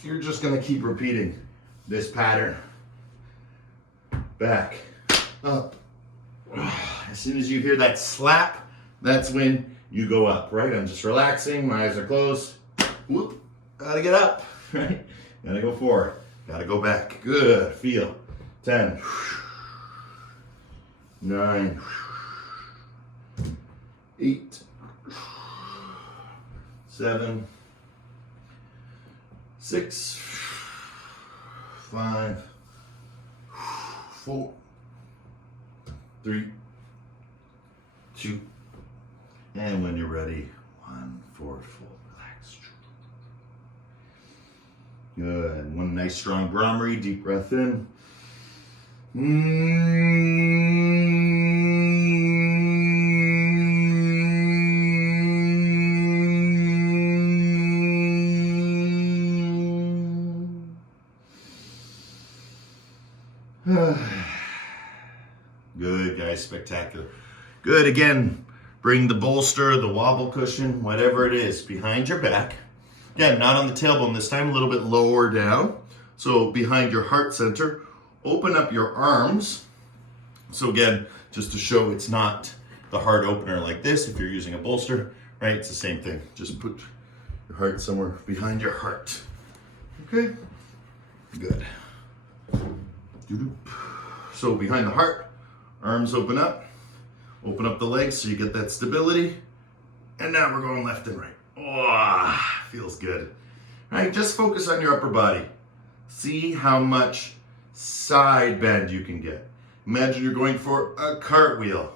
you're just gonna keep repeating this pattern. Back, up. As soon as you hear that slap, that's when you go up, right? I'm just relaxing, my eyes are closed. Whoop, gotta get up, right? Gotta go forward, gotta go back. Good, feel. 10, 9, 8, 7, 6, 5, 4, 3, 2, and when you're ready, 1, forward fold, relax. Good, one nice strong Brahmari, deep breath in. Good, guys, spectacular. Good, again, bring the bolster, the wobble cushion, whatever it is, behind your back. Again, not on the tailbone this time, a little bit lower down. So behind your heart center, open up your arms. So again, just to show it's not the heart opener like this, if you're using a bolster, right? It's the same thing. Just put your heart somewhere behind your heart. Okay, good. So behind the heart, arms open up the legs so you get that stability. And now we're going left and right. Oh, feels good. All right, just focus on your upper body. See how much side bend you can get. Imagine you're going for a cartwheel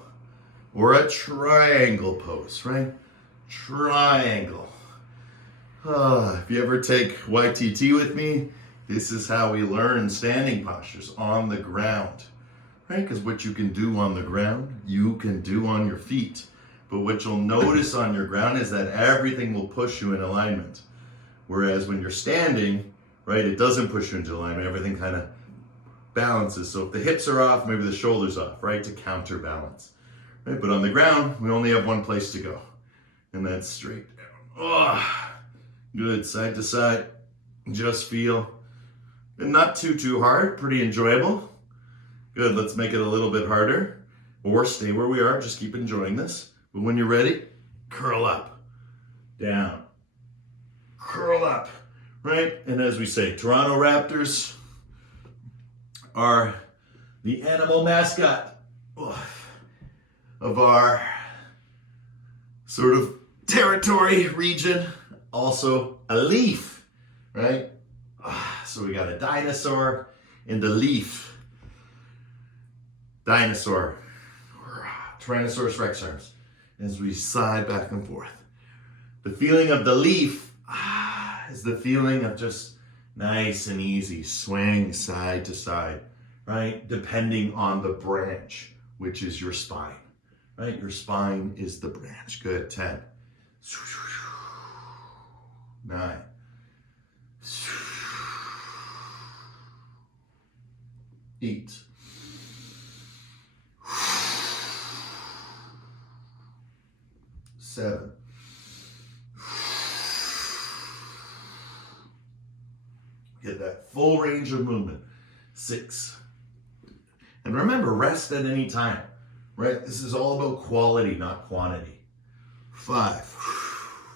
or a triangle pose, right? Triangle. If you ever take YTT with me, this is how we learn standing postures on the ground, right? Because what you can do on the ground, you can do on your feet. But what you'll notice on your ground is that everything will push you in alignment. Whereas when you're standing, right, it doesn't push you into alignment. Everything kind of balances. So if the hips are off, maybe the shoulders off, right, to counterbalance. Right? But on the ground, we only have one place to go, and that's straight down. Oh, good, side to side. Just feel. And not too hard, pretty enjoyable. Good, let's make it a little bit harder. Or stay where we are, just keep enjoying this. But when you're ready, curl up, down, curl up, right? And as we say, Toronto Raptors are the animal mascot of our sort of territory, region. Also a leaf, right? So we got a dinosaur and a leaf. Dinosaur, Tyrannosaurus Rex arms, as we slide back and forth. The feeling of the leaf is the feeling of just nice and easy swaying side to side, right? Depending on the branch, which is your spine, right? Your spine is the branch. Good. 10, 9, 8, 7, 'Get that full range of movement. 6. And remember, rest at any time, right? This is all about quality, not quantity. 5.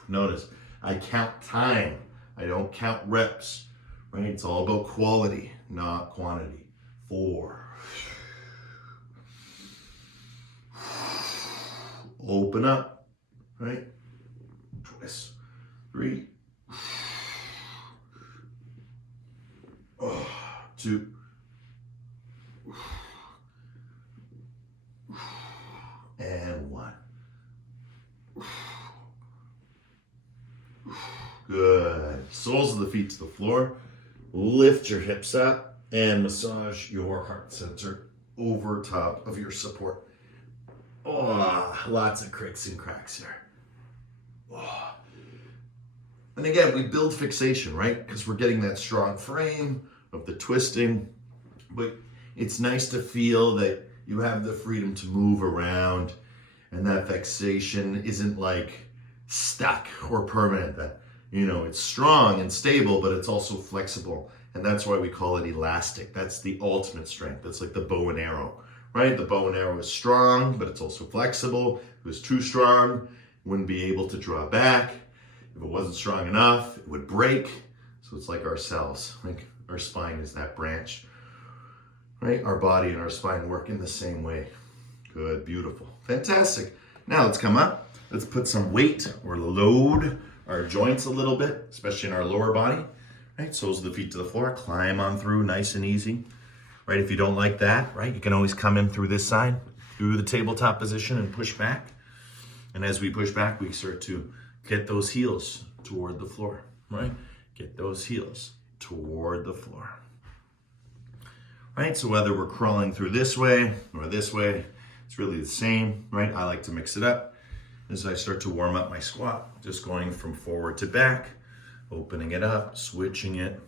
Notice, I count time. I don't count reps, right? It's all about quality, not quantity. 4. Open up, right? Twist. 3. 2. And 1. Good. Soles of the feet to the floor. Lift your hips up and massage your heart center over top of your support. Oh, lots of cricks and cracks here. Oh. And again, we build fixation, right? Because we're getting that strong frame of the twisting. But it's nice to feel that you have the freedom to move around and that fixation isn't like stuck or permanent. That, it's strong and stable, but it's also flexible. And that's why we call it elastic. That's the ultimate strength. That's like the bow and arrow, right? The bow and arrow is strong, but it's also flexible. If it was too strong, it wouldn't be able to draw back. If it wasn't strong enough, it would break. So it's like our cells, like our spine is that branch, right? Our body and our spine work in the same way. Good, beautiful, fantastic. Now let's come up. Let's put some weight or load our joints a little bit, especially in our lower body, right? Soles of the feet to the floor, climb on through nice and easy, right? If you don't like that, right, you can always come in through this side, through the tabletop position and push back. And as we push back, we start to get those heels toward the floor, right? Get those heels toward the floor, right? So whether we're crawling through this way or this way, it's really the same, right? I like to mix it up as I start to warm up my squat, just going from forward to back, opening it up, switching it.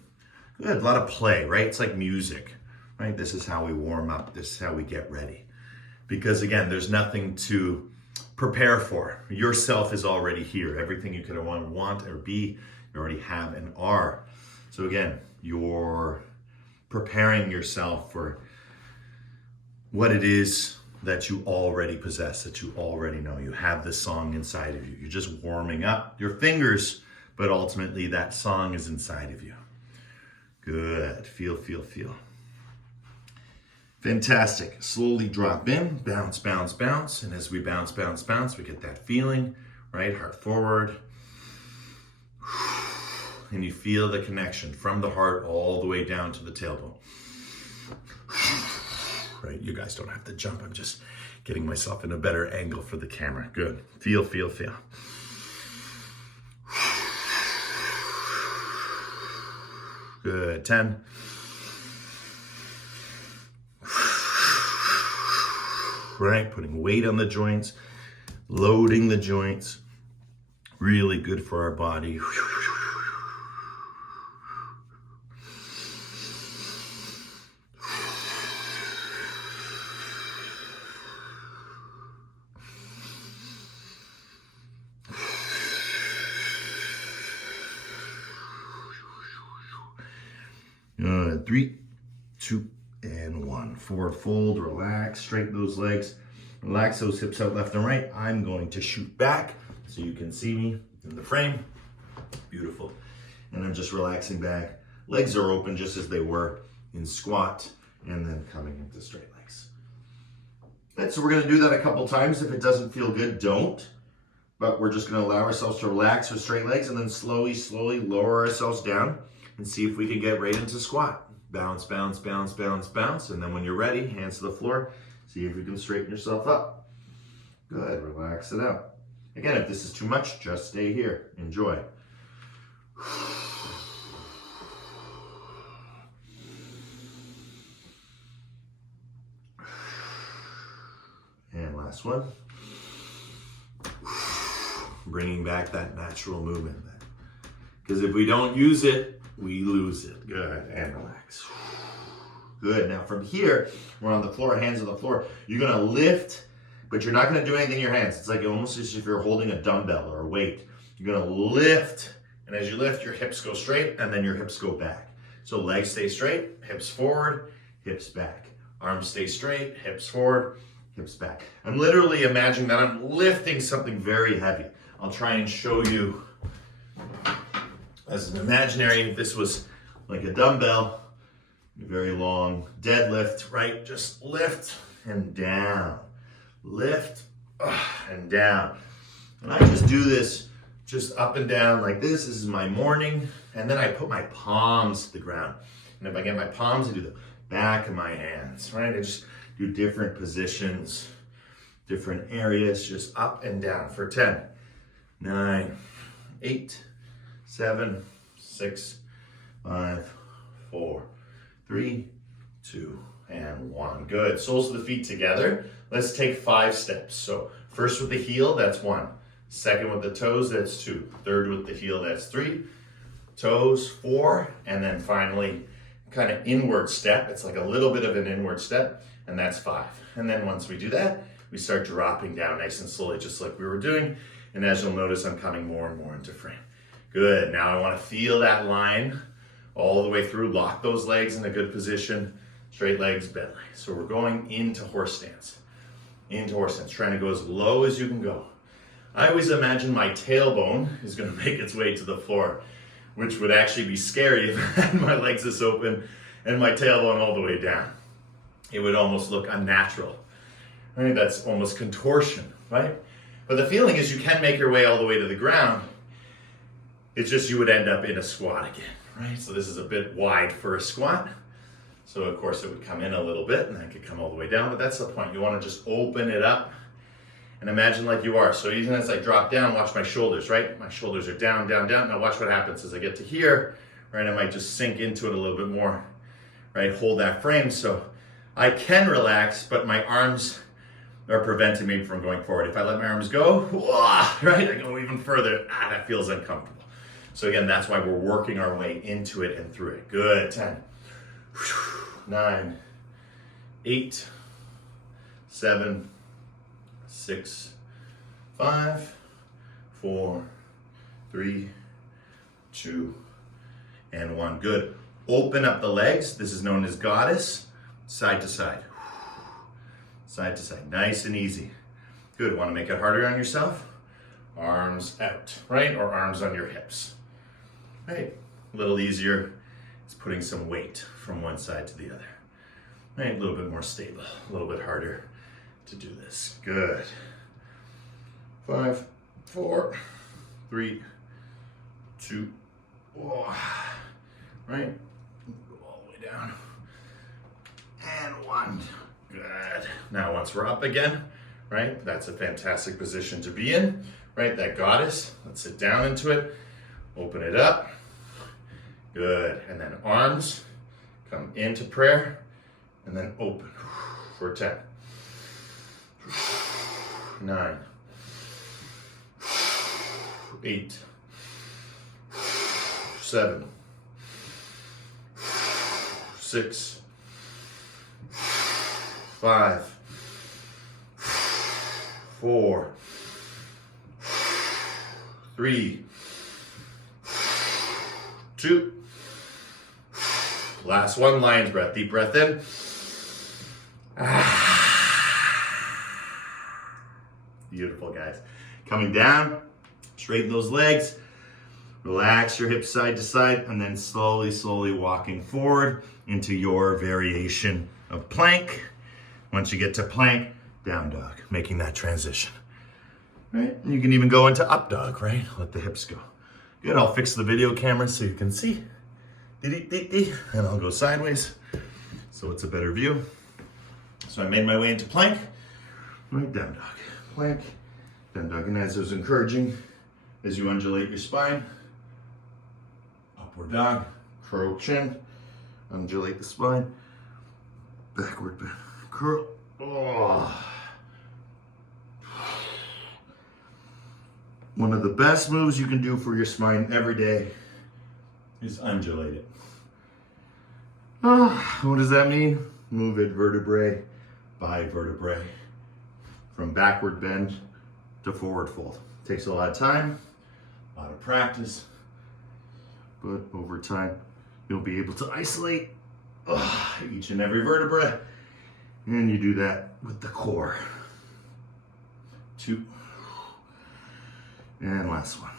Good, a lot of play, right? It's like music, right? This is how we warm up. This is how we get ready. Because again, there's nothing to prepare for. Yourself is already here. Everything you could want or be, you already have and are. So again, you're preparing yourself for what it is that you already possess, that you already know. You have the song inside of you. You're just warming up your fingers, but ultimately that song is inside of you. Good. Feel, feel, feel. Fantastic. Slowly drop in, bounce, bounce, bounce. And as we bounce, bounce, bounce, we get that feeling, right? Heart forward. And you feel the connection from the heart all the way down to the tailbone. Right? You guys don't have to jump. I'm just getting myself in a better angle for the camera. Good. Feel, feel, feel. Good. 10. Right? Putting weight on the joints, loading the joints. Really good for our body. Good. 3, 2, and 1. Forward fold, relax, straighten those legs, relax those hips out left and right. I'm going to shoot back so you can see me in the frame. Beautiful. And I'm just relaxing back. Legs are open just as they were in squat, and then coming into straight legs. Good, so we're gonna do that a couple times. If it doesn't feel good, don't. But we're just gonna allow ourselves to relax with straight legs and then slowly, slowly lower ourselves down and see if we can get right into squat. Bounce, bounce, bounce, bounce, bounce. And then when you're ready, hands to the floor. See if you can straighten yourself up. Good, relax it out. Again, if this is too much, just stay here. Enjoy. And last one. Bringing back that natural movement. Because if we don't use it, we lose it. Good, and relax. Good, now from here, we're on the floor, hands on the floor. You're gonna lift, but you're not gonna do anything in your hands. It's like almost as if you're holding a dumbbell or a weight. You're gonna lift, and as you lift, your hips go straight, and then your hips go back. So legs stay straight, hips forward, hips back. Arms stay straight, hips forward, hips back. I'm literally imagining that I'm lifting something very heavy. I'll try and show you as an imaginary, if this was like a dumbbell, very long deadlift, right? Just lift and down, lift and down. And I just do this just up and down like this. This is my morning. And then I put my palms to the ground. And if I get my palms, I do the back of my hands, right? I just do different positions, different areas, just up and down for 10, 9, 8, 7, 6, 5, 4, 3, 2, and 1. Good. Soles of the feet together. Let's take 5 steps. So first with the heel, that's 1. Second with the toes, that's 2. Third with the heel, that's 3. Toes, 4. And then finally, kind of inward step. It's like a little bit of an inward step, and that's 5. And then once we do that, we start dropping down nice and slowly, just like we were doing. And as you'll notice, I'm coming more and more into frame. Good. Now I want to feel that line all the way through. Lock those legs in a good position. Straight legs, belly. So we're going into horse stance. Into horse stance. Trying to go as low as you can go. I always imagine my tailbone is going to make its way to the floor, which would actually be scary if I had my legs this open and my tailbone all the way down. It would almost look unnatural. Right? That's almost contortion, right? But the feeling is you can make your way all the way to the ground. It's just you would end up in a squat again, right? So this is a bit wide for a squat. So of course it would come in a little bit and then it could come all the way down, but that's the point. You want to just open it up and imagine like you are. So even as I drop down, watch my shoulders, right? My shoulders are down, down, down. Now watch what happens as I get to here, right? I might just sink into it a little bit more, right? Hold that frame. So I can relax, but my arms are preventing me from going forward. If I let my arms go, right? I go even further. That feels uncomfortable. So again, that's why we're working our way into it and through it. Good. 10, 9, 8, 7, 6, 5, 4, 3, 2, and 1. Good. Open up the legs. This is known as goddess. Side to side. Side to side. Nice and easy. Good. Want to make it harder on yourself? Arms out, right? Or arms on your hips. Right? A little easier. It's putting some weight from one side to the other. Right? A little bit more stable. A little bit harder to do this. Good. 5, 4, 3, 2, right? Go all the way down. And 1. Good. Now once we're up again, right? That's a fantastic position to be in, right? That goddess. Let's sit down into it. Open it up. Good. And then arms come into prayer and then open for 10, 9, 8, 7, 6, 5, 4, 3, 2. Last one, lion's breath. Deep breath in. Beautiful, guys. Coming down, straighten those legs. Relax your hips side to side, and then slowly, slowly walking forward into your variation of plank. Once you get to plank, down dog, making that transition. Right? You can even go into up dog, right? Let the hips go. Good, I'll fix the video camera so you can see. And I'll go sideways so it's a better view. So I made my way into plank, right, down dog, plank, down dog. And as I was encouraging, as you undulate your spine, upward dog, curl chin, undulate the spine, backward bend, curl. Oh. One of the best moves you can do for your spine every day is undulate it. What does that mean? Move it vertebrae by vertebrae from backward bend to forward fold. Takes a lot of time, a lot of practice, but over time you'll be able to isolate each and every vertebra, and you do that with the core. 2, and last one.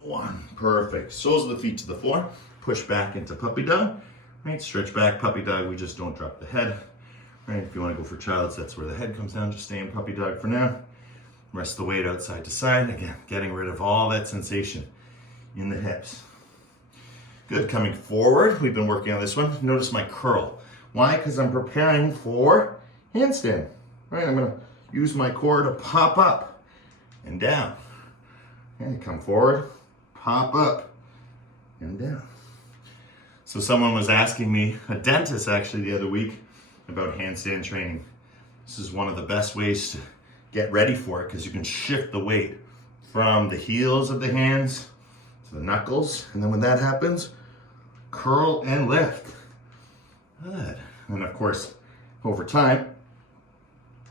1, perfect. Soles of the feet to the floor. Push back into puppy dog. Right, stretch back, puppy dog. We just don't drop the head. Right, if you want to go for child's, that's where the head comes down. Just stay in puppy dog for now. Rest the weight out side to side. Again, getting rid of all that sensation in the hips. Good, coming forward. We've been working on this one. Notice my curl. Why? Because I'm preparing for handstand. Right, I'm gonna use my core to pop up and down. Okay, come forward, pop up and down. So someone was asking me, a dentist actually the other week, about handstand training. This is one of the best ways to get ready for it because you can shift the weight from the heels of the hands to the knuckles. And then when that happens, curl and lift. Good. And of course, over time,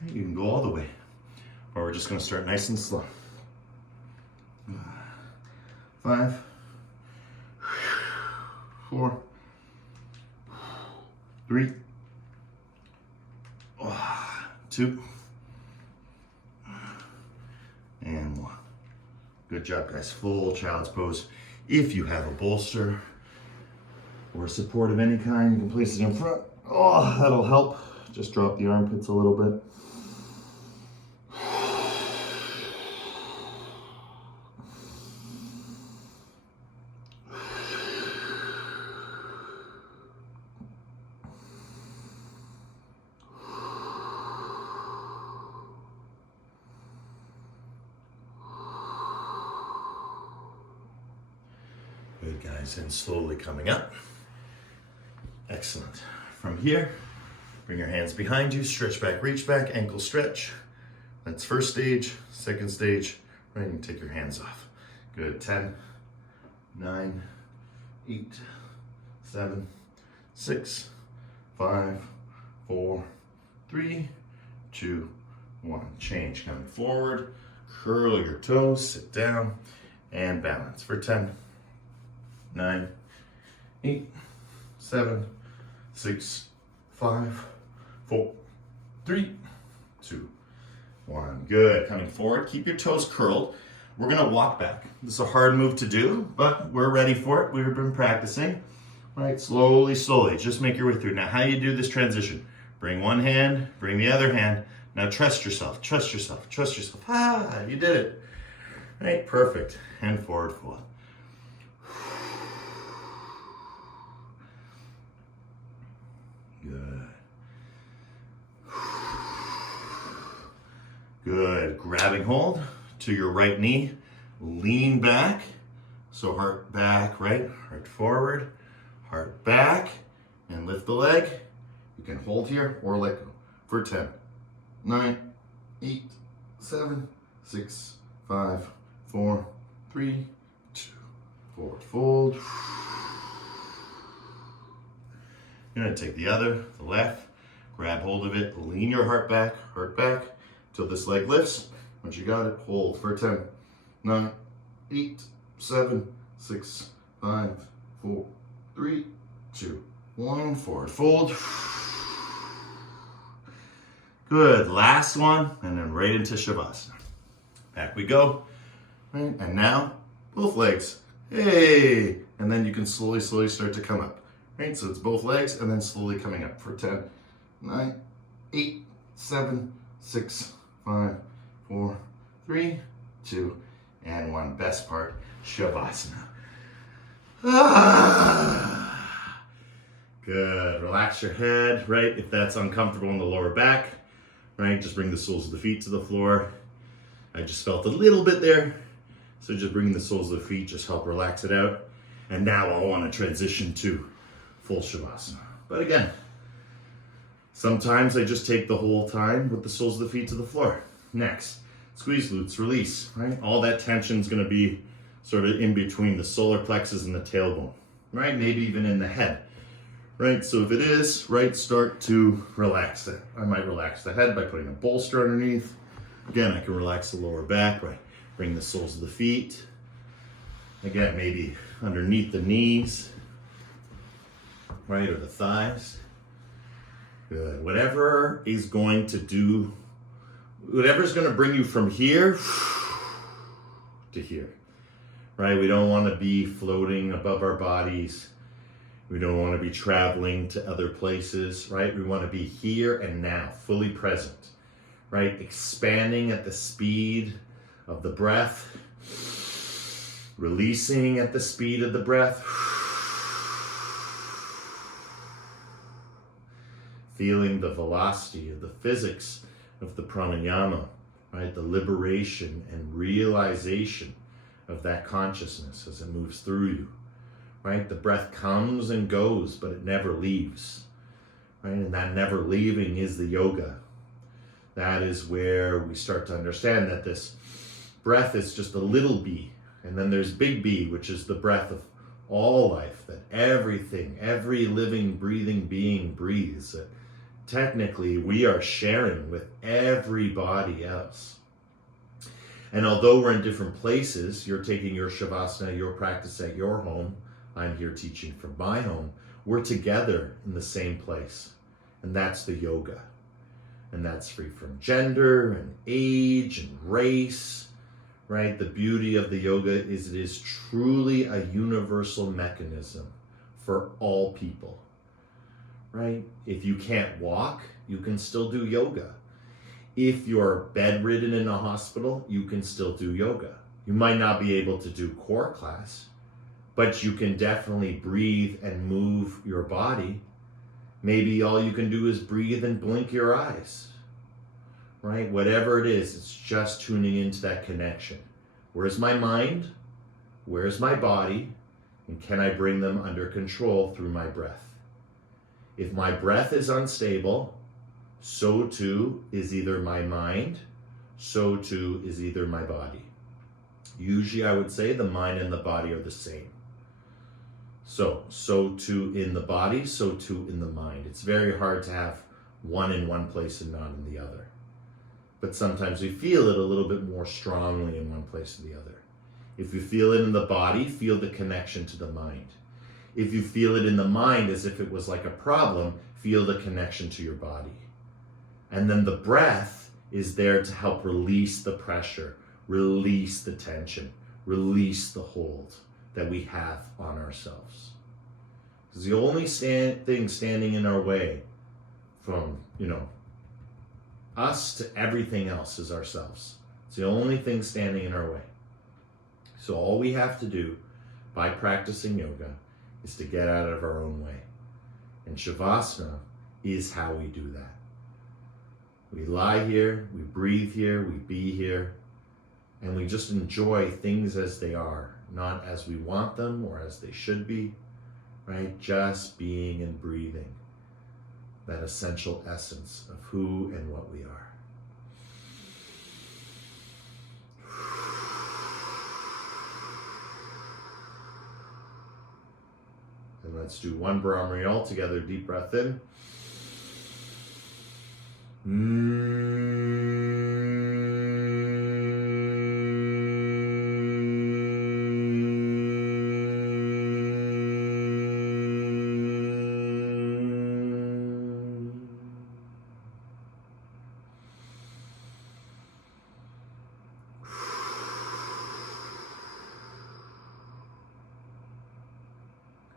you can go all the way. Or we're just gonna start nice and slow. 5, 4, 3, 2, and 1. Good job, guys. Full child's pose. If you have a bolster or support of any kind, you can place it in front. Oh, that'll help. Just drop the armpits a little bit. Good, guys, and slowly coming up. Excellent. From here, bring your hands behind you, stretch back, reach back, ankle stretch. That's first stage. Second stage, right, and take your hands off. Good, 10, 9, 8, 7, 6, 5, 4, 3, 2, 1. Change, coming forward, curl your toes, sit down, and balance for 10, 9, 8, 7, 6, 5, 4, 3, 2, 1. Good. Coming forward, keep your toes curled. We're gonna walk back. This is a hard move to do, but we're ready for it. We've been practicing. Right, slowly, slowly. Just make your way through. Now, how you do this transition? Bring one hand, bring the other hand. Now trust yourself, trust yourself, trust yourself. You did it. Right, perfect. And forward fold. Good. Good. Grabbing hold to your right knee. Lean back. So heart back, right? Heart forward. Heart back. And lift the leg. You can hold here or let go for 10, 9, 8, 7, 6, 5, 4, 3, 2. Forward fold. You're gonna take the other, the left, grab hold of it, lean your heart back, till this leg lifts. Once you got it, hold for 10, 9, 8, 7, 6, 5, 4, 3, 2, 1. Forward fold. Good, last one, and then right into Shavasana. Back we go. Right, and now both legs, hey, and then you can slowly start to come up, right? So it's both legs and then slowly coming up for 10, 9, 8, 7, 6, 5, 4, 3, 2, and 1. Best part, Shavasana. Good. Relax your head, right? If that's uncomfortable in the lower back, right? Just bring the soles of the feet to the floor. I just felt a little bit there. So just bringing the soles of the feet, just help relax it out. And now I want to transition to full Shavasana. But again, sometimes I just take the whole time with the soles of the feet to the floor. Next, squeeze glutes, release, right? All that tension is going to be sort of in between the solar plexus and the tailbone, right? Maybe even in the head, right? So if it is, right, start to relax it. I might relax the head by putting a bolster underneath. Again, I can relax the lower back, right? Bring the soles of the feet. Again, maybe underneath the knees, right, or the thighs. Good. Whatever is going to bring you from here to here, right? We don't want to be floating above our bodies. We don't want to be traveling to other places, right? We want to be here and now, fully present, right? Expanding at the speed of the breath, releasing at the speed of the breath, feeling the velocity of the physics of the pranayama, right? The liberation and realization of that consciousness as it moves through you, right? The breath comes and goes, but it never leaves, right? And that never leaving is the yoga. That is where we start to understand that this breath is just a little b, and then there's big B, which is the breath of all life, that everything, every living, breathing being breathes, that technically we are sharing with everybody else. And although we're in different places, you're taking your Shavasana, your practice at your home, I'm here teaching from my home, we're together in the same place. And that's the yoga. And that's free from gender and age and race, right? The beauty of the yoga is it is truly a universal mechanism for all people, right? If you can't walk, you can still do yoga. If you're bedridden in a hospital, you can still do yoga. You might not be able to do core class, but you can definitely breathe and move your body. Maybe all you can do is breathe and blink your eyes, right? Whatever it is, it's just tuning into that connection. Where's my mind? Where's my body? And can I bring them under control through my breath? If my breath is unstable, so too is either my mind, so too is either my body. Usually I would say the mind and the body are the same. So too in the body, so too in the mind. It's very hard to have one in one place and not in the other. But sometimes we feel it a little bit more strongly in one place or the other. If you feel it in the body, feel the connection to the mind. If you feel it in the mind as if it was like a problem, feel the connection to your body. And then the breath is there to help release the pressure, release the tension, release the hold that we have on ourselves. Because the only thing standing in our way from, us to everything else is ourselves. It's the only thing standing in our way. So all we have to do by practicing yoga is to get out of our own way. And Shavasana is how we do that. We lie here, we breathe here, we be here, and we just enjoy things as they are, not as we want them or as they should be, right? Just being and breathing, that essential essence of who and what we are. And let's do one Brahmari all together. Deep breath in.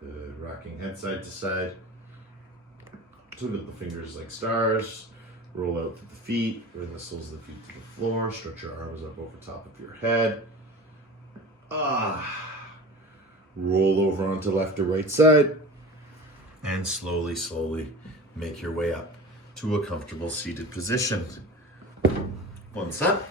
Good. Rocking head side to side. Twiddle the fingers like stars. Roll out through the feet. Bring the soles of the feet to the floor. Stretch your arms up over top of your head. Roll over onto left or right side. And slowly, slowly make your way up to a comfortable seated position. Once up,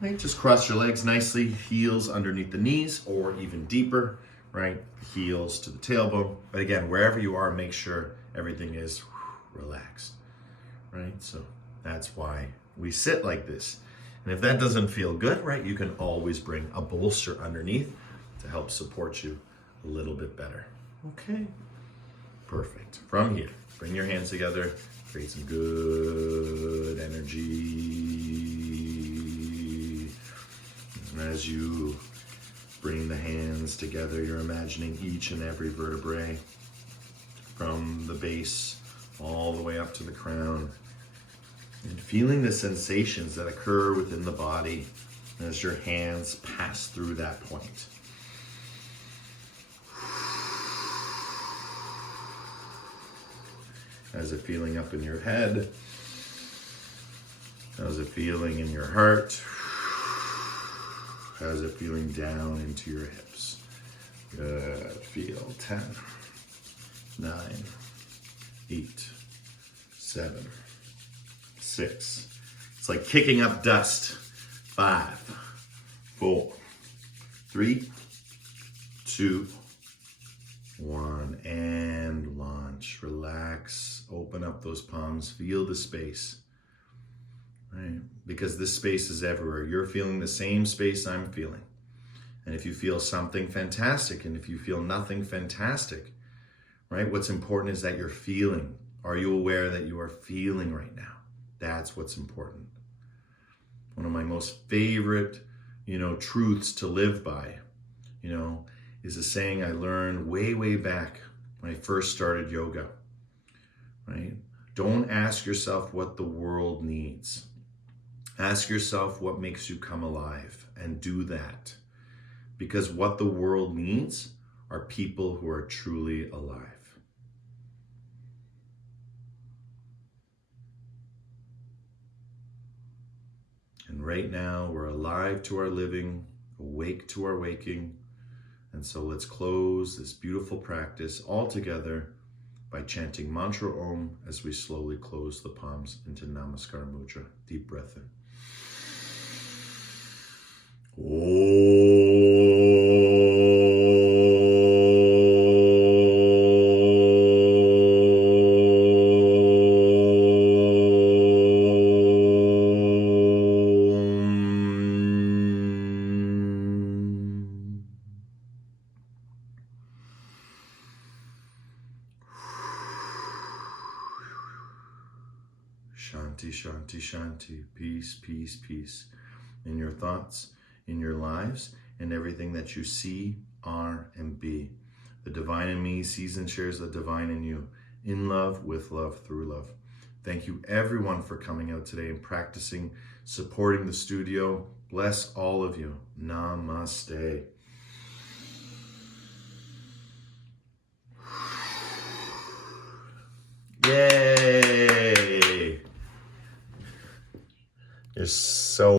right, just cross your legs nicely, heels underneath the knees or even deeper, right? Heels to the tailbone. But again, wherever you are, make sure everything is relaxed, right? So that's why we sit like this. And if that doesn't feel good, right, you can always bring a bolster underneath to help support you a little bit better. Okay, perfect. From here, bring your hands together, create some good energy. And as you bring the hands together, you're imagining each and every vertebrae from the base all the way up to the crown, and feeling the sensations that occur within the body as your hands pass through that point. How's it feeling up in your head? How's it feeling in your heart? How's it feeling down into your hips? Good. Feel 10, 9, 8, 7, 6. It's like kicking up dust. 5, 4, 3, 2, 1, and launch. Relax. Open up those palms. Feel the space. Right? Because this space is everywhere. You're feeling the same space I'm feeling. And if you feel something, fantastic. And if you feel nothing, fantastic. Right? What's important is that you're feeling. Are you aware that you are feeling right now? That's what's important. One of my most favorite, truths to live by, is a saying I learned way, way back when I first started yoga, right? Don't ask yourself what the world needs. Ask yourself what makes you come alive, and do that. Because what the world needs are people who are truly alive. And right now, we're alive to our living, awake to our waking. And so let's close this beautiful practice all together by chanting mantra Om as we slowly close the palms into Namaskar Mudra. Deep breath in. Shanti, Shanti, Shanti. Peace, peace, peace. In your thoughts, in your lives, and everything that you see, are, and be. The divine in me sees and shares the divine in you. In love, with love, through love. Thank you everyone for coming out today and practicing, supporting the studio. Bless all of you. Namaste. Yay! You're